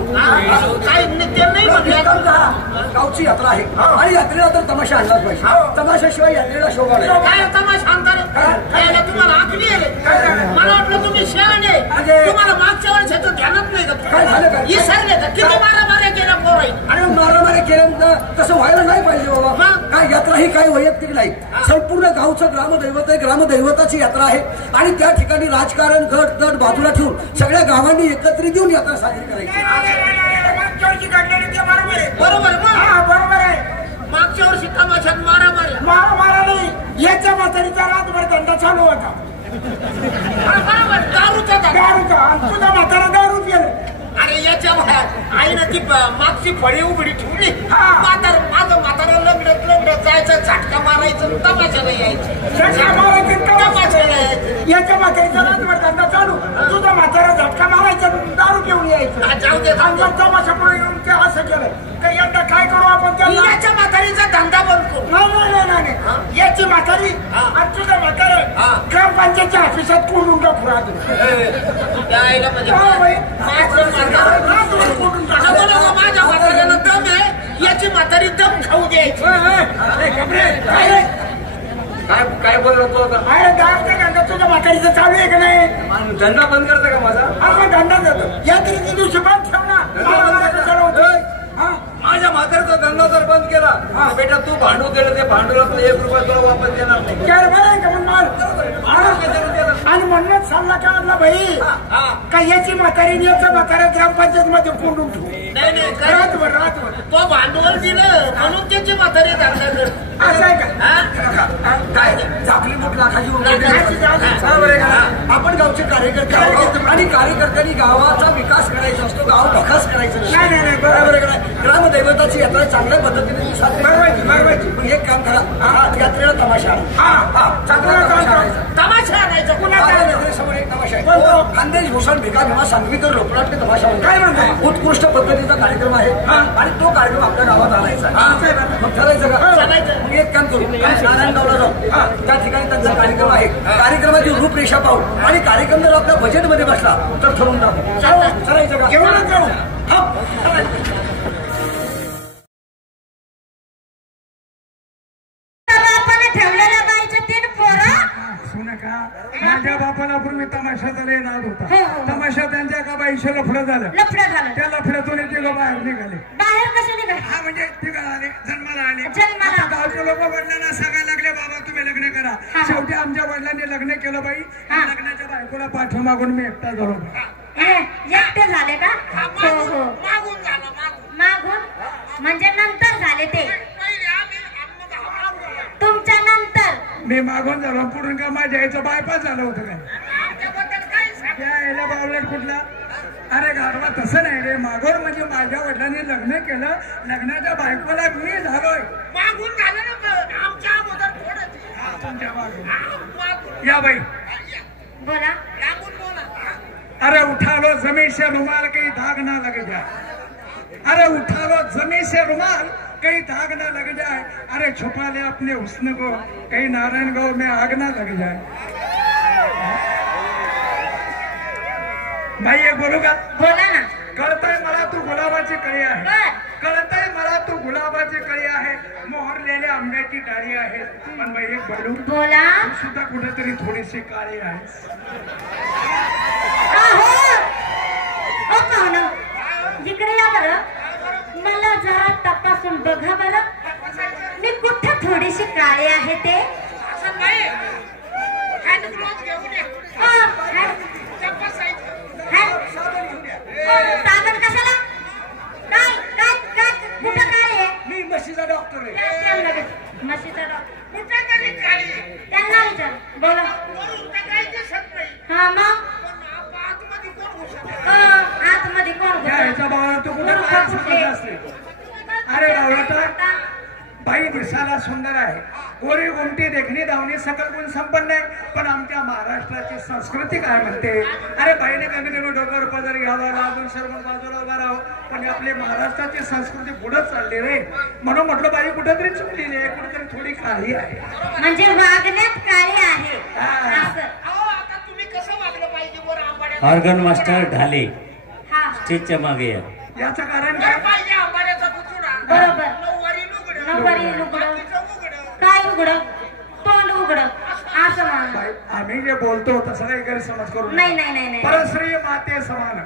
काही नित्य नाही म्हटलं. गावची यात्रा आहे आणि यात्रेला तर तमाशा आणलाच पाहिजे. तमाशाशिवाय यात्रेला शोभा नाही. काय तमाशा आणता तुम्हाला आखली आहे? मला वाटलं तुम्ही शहाणे. तुम्हाला मागच्या वर्षाचं ध्यानच नाही का? काय झालं काय? विसरले का? किती मारामाऱ्या केल्या पोराई? आणि मारामारी केल्यानंतर तसं व्हायला नाही पाहिजे बाबा. काय यात्रा ही काही वैयक्तिक नाही. संपूर्ण गावचं ग्रामदैवत आहे. ग्रामदैवताची यात्रा आहे आणि त्या ठिकाणी राजकारण गट तट बाजूला ठेवून सगळ्या गावांनी एकत्रित येऊन यात्रा साजरी करायची. बरोबर बरोबर आहे. मागच्या वर्षी तमाशात मारामाऱ्या मारा नाही. याच्या म्हातारीचा रातभर धंदा चालू होता. बरोबर. दारूचा दारूचा आणि तुझा म्हातारा दारू गेलं. अरे याच्या आईनं ती मागची फळी उघडी ठेवली. माझं म्हातारा लग्न जायचं झटका मारायचं तमाशाला यायचं. याच्या म्हातारीचा रातभर धंदा चालू तुझा म्हातारा झटका मारायचा दारू घेऊन यायचं. जाऊ दे. तमाशा पुढे येऊन ते असं केलं तर यंदा काय करू आपण? याच्या म्हातारीचा धंदा बंद करू. नाही. याची म्हातारी आणि तुझा म्हातारा ग्रामपंचायतच्या ऑफिसात कोंडून टाकू राहतो. माझ्या म्हाताऱ्यानं दम आहे. याची म्हातारी दम खाऊ द्यायची. काय बोललो तो आता? अरे दारूचा धंदा तुझ्या म्हातारीचा चालू आहे का नाही? धंदा बंद करता का माझा? आपण धंदा देतो. यात्रेच्या दिवशी बंद ठेव ना. माझ्या म्हातारीचा धंदा जर बंद केला बेटा तू भांडू दिलं ते भांडूला तर 1 रुपया तुला वापस देणार नाही. काय बरं आहे का मग माल? आणि म्हणूनच सल्ला काय आणला भाई का याची म्हातारी याचा म्हातारा ग्रामपंचायत मध्ये कोंडून ठेवू. नाही रातभर तो भांडवल दिलं म्हणून त्याची म्हातारी धंदा करतो. असं आहे का? काय झाकली मोठ लाखाची आपण गावचे कार्यकर्ते आहोत आणि कार्यकर्त्यांनी गावाचा विकास करायचा असतो. गाव भकास करायचं नाही. बरोबर आहे का? ग्रामदैवताची यात्रा चांगल्या पद्धतीने साजरी. एक काम करा यात्रेला तमाशा तमाशा आणायचा. समोर एक तमाशा आहे. खानदेश भूषण भिका भीमा सांगवीकर लोकनाट्य तमाशा काय म्हणतो? उत्कृष्ट पद्धतीचा कार्यक्रम आहे आणि तो कार्यक्रम आपल्या गावात आणायचा. मग ठरायचं का? मग एक काम करू नारायणगावला जाऊ. त्या ठिकाणी त्यांचा कार्यक्रम आहे. कार्यक्रमाची रूपरेषा पाहू आणि कार्यक्रम जर आपल्या बजेटमध्ये बसला तर ठरवून टाकू. ठरायचं का? एवढं जाऊ. ठेवलेल्या बाईच्या 3 पोरं हसू नका. माझ्या बापाला पूर्वी तमाशाचा लय नाद होता. हो, हो. तमाशा त्यांच्या का बाईशी लफडं झालं. त्या लफड्यातून ते बाहेर निघाले. बाहेर कसे निघाले? हा म्हणजे ते आले जन्माला आले. जन्माला. आता गावचे लोक वडिलांना सांगायला लागले बाबा तुम्ही लग्न करा. शेवटी आमच्या वडिलांनी लग्न केलं बाई. लग्नाच्या बायकोला पाठीमागून मी एकटा झालो. एकटे झाले का? हो हो. मागून म्हणजे नंतर झाले ते तुमच्या नंतर. मी मागून झालो पुढून का माझ्या आईचं बायपास झालं होतं काय? यायला बावलट कुठला? अरे गाडवा तसं नाही रे. मागून म्हणजे माझ्या वडिलांनी लग्न केलं. लग्नाच्या बायकोला मी झालोय. मागून झालं ना आमच्या अगोदर थोडं. तुमच्या मागून या बाई. बोला. अरे उठा लो जमीन से रुमाल कहीं दाग ना लग जाए. अरे उठा लो जमीन से रुमाल कहीं दाग ना लग जाए. अरे छुपा ले अपने हुस्न को कहीं नारायणगांव में आग ना लग जाए. भाई एक बोलू का? बोला ना. कळतंय मला तू गुलाबाची कळी आहे. कळतंय मला तू गुलाबाची कळी आहे. मोहरलेल्या आंब्याची डाळी आहे. पण बाई एक बोलू. बोला. तू सुद्धा कुठेतरी थोडीशी काळी आहेस. इकडे या बरं. मला जरा तपासून बघा बरं. मी कुठे थोडीशी काळी आहे ते. साबण कशाला? काय काय काय कुठं काय आहे? मी म्हशीचा डॉक्टर आहे. म्हशीचा डॉक्टर त्यांना विचार. बोला. हा मग आतमध्ये कोण ह्याच्या बाळा तू कुठे काय शिकत असते? अरे बावळाटा बाई दिसायला सुंदर आहे. गोरी गोमटी देखणी धावणी सकल गुण संपन्न आहे. पण आमच्या महाराष्ट्राची संस्कृती काय म्हणते? अरे बाईने कमी कमी डोक्यावर पदर घ्यावा लागून शर्मा बाजूला उभा राहावं. पण आपली महाराष्ट्राची संस्कृती पुढे चालली रे. म्हणून म्हटलं बाई कुठेतरी चुकलेली आहे. कुठेतरी थोडी काळी आहे. म्हणजे वागण्यात काळी आहे. ऑर्गन मास्टर ढाले स्टेजच्या मागे या. याचं कारण काय? बरोबर. नऊवारी लुगडं काय उघडं तोंड उघडं असं म्हणा. आम्ही जे बोलतो तसं काही गैरसमज करू नाही नाही नाही नाही. परश्री माते समान.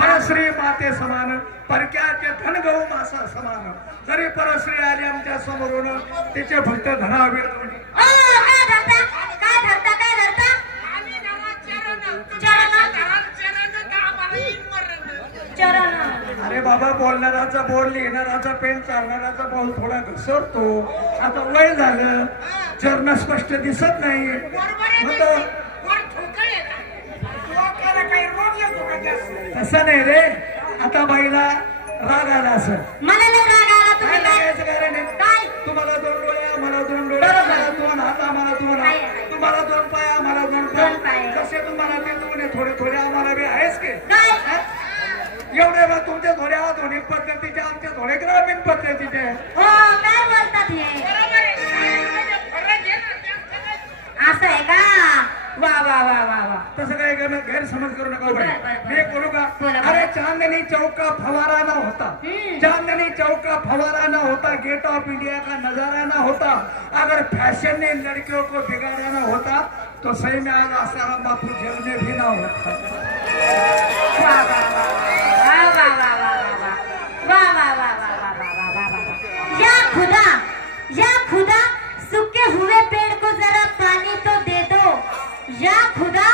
परश्री माते समान. परक्याचे धन गहू मासा समान. जरी परश्री आली आमच्या समोरून तिचे फक्त धनावीर. काय धरता काय धरता काय धरता? चरण. अरे बाबा बोलणाराचा बोल लिहिणाराचा पेन चालणाराचा बोल थोडा घसरतो. आता वय झालं चरण स्पष्ट दिसत नाही. तसं नाही रे. आता बाईला राग आला असं. मला नाही राग आला. तुम्ही लागायचं कारण आहे काय? तुम्हाला 2 डोळे आम्हाला 2 डोळे. मला 2 हात आम्हाला 2 हात. तुम्हाला 2 पाय आम्हाला 2 पाय. कसे तुम्हाला ते 2 थोडे थोडे आम्हाला बी आहेच की काय? एवढे ना तुमच्या थोड्या आधुनिक पद्धतीचे आमचे थोडे ग्रामीण पद्धतीचे. हो काय बोलतात हे? असं आहे का? वा वा वा वा वा. तसं काही गैरसमज करू नका बाई. मी एक बोलू का? बोला. अरे चांदनी चौका फवारा ना होता. चांदनी चौका फवारा ना होता. गेट ऑफ इंडिया का नजारा ना होता. अगर फैशन ने लड़कियों को बिगाड़ा ना होता तो सही में आज आसाराम बापू जेल में भी ना होता. वा वा वा वा वा वा वा वा वा वा. या खुदा, या खुदा, सूखे हुए पेड़ को जरा पानी तो दे दो. या खुदा,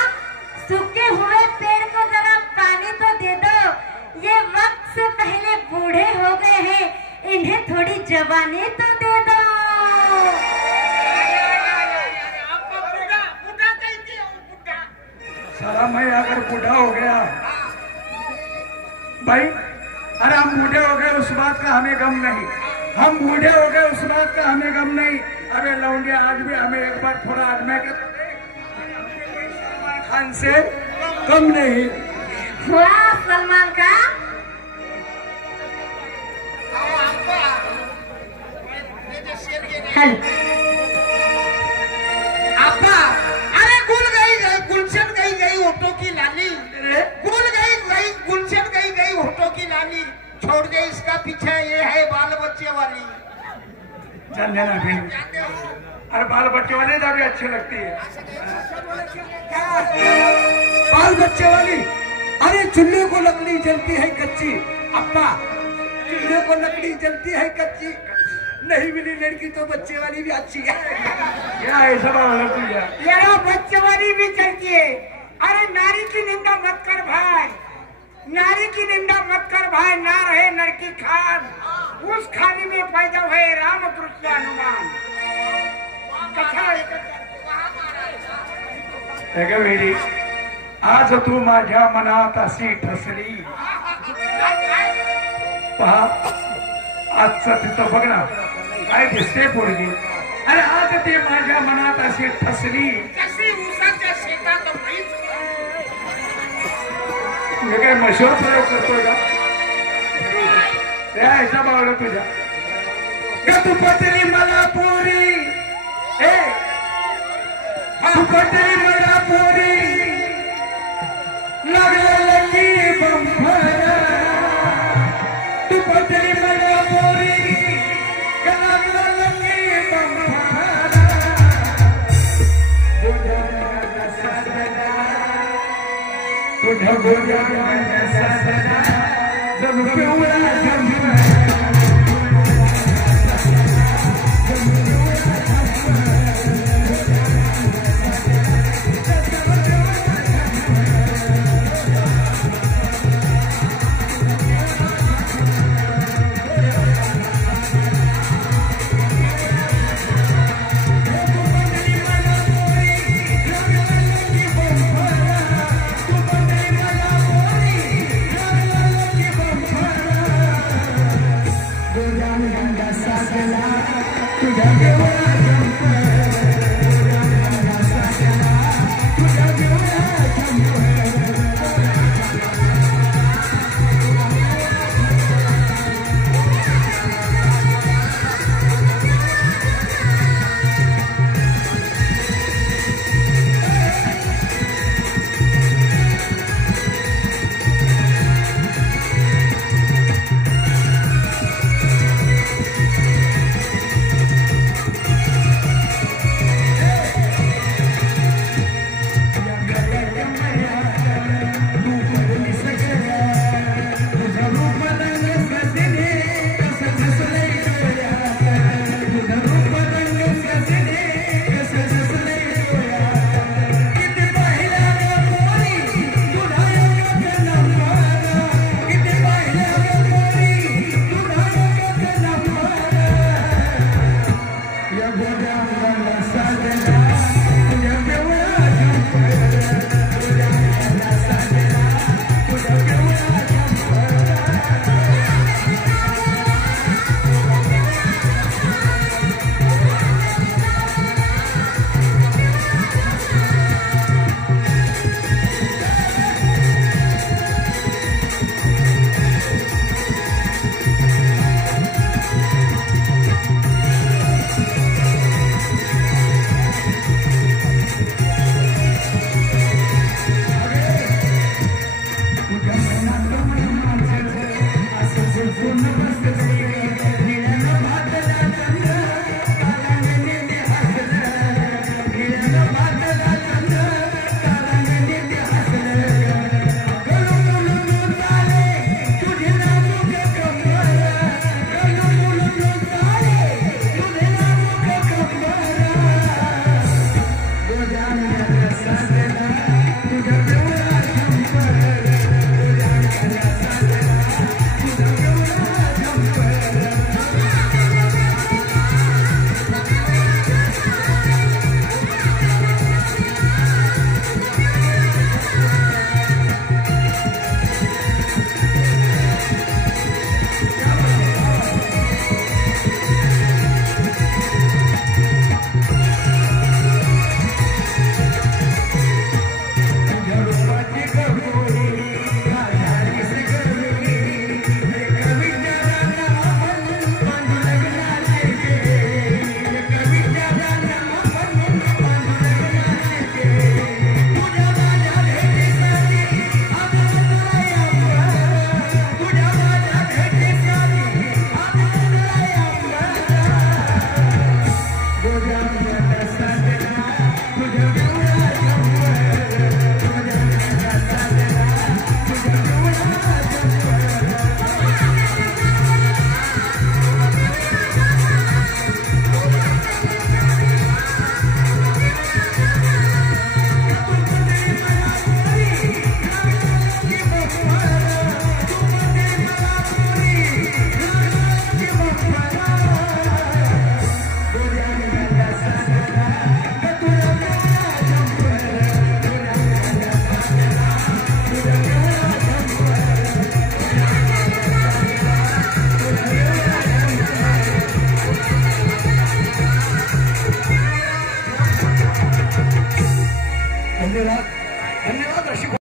सूखे हुए पेड़ को जरा पानी तो दे दो. ये वक्त से पहले बूढ़े हो गए हैं. इन्हें थोड़ी जवानी तो दे दो. साला मैं अगर बूढ़ा हो गया भाई. अरे हम बूढ़े हो गए उस बात का हमें गम नहीं. हम बूढ़े हो गए उस बात का हमें गम नहीं. अरे लौंडिया आज भी हमें एक बार थोड़ा आदमी के सलमान खान से कम नहीं. वाह सलमान खान. आपा अरे गुलशन गई होटो की लाली. गुलशन गई होटो की लाली. छोड़ दे इसका पीछा ये है बाल बच्चे वाली. जान देना फिर अरे बाल बच्चे वाली दाढ़ी अच्छी लगती है। बाल बच्चे वाली, अरे चूल्हे को लकड़ी जलती है कच्ची, अप्पा चूल्हे को लकड़ी जलती है कच्ची, नहीं मिली लड़की तो बच्चे वाली भी अच्छी है। क्या ऐसा यार बच्चे वाली भी चलती है। अरे नारी की निंदा मत कर भाई, नारी की निंदा मत कर भाई, ना रहे नर की खान, उस खाने में पैदा हुए रामकृष्ण हनुमान। वेडी आज तू माझ्या मनात अशी ठसली, पहा आजचं तिथं बघ ना काय दिसते पोरगी, अरे आज ती माझ्या मनात अशी ठसली कशी ऊसाच्या शेतात मी काय मशहूर प्रयोग करतोय का? ह्याचा बावला तुझ्या का तू पटली मला पोरी, तू पटली मला पोरी, लागलं की बंफर, तू पटली मला पोरी, लागलं की बंफर, तुझ्या गोड्या साधना जब पिवळा जंभर, धन्यवाद धन्यवाद अशी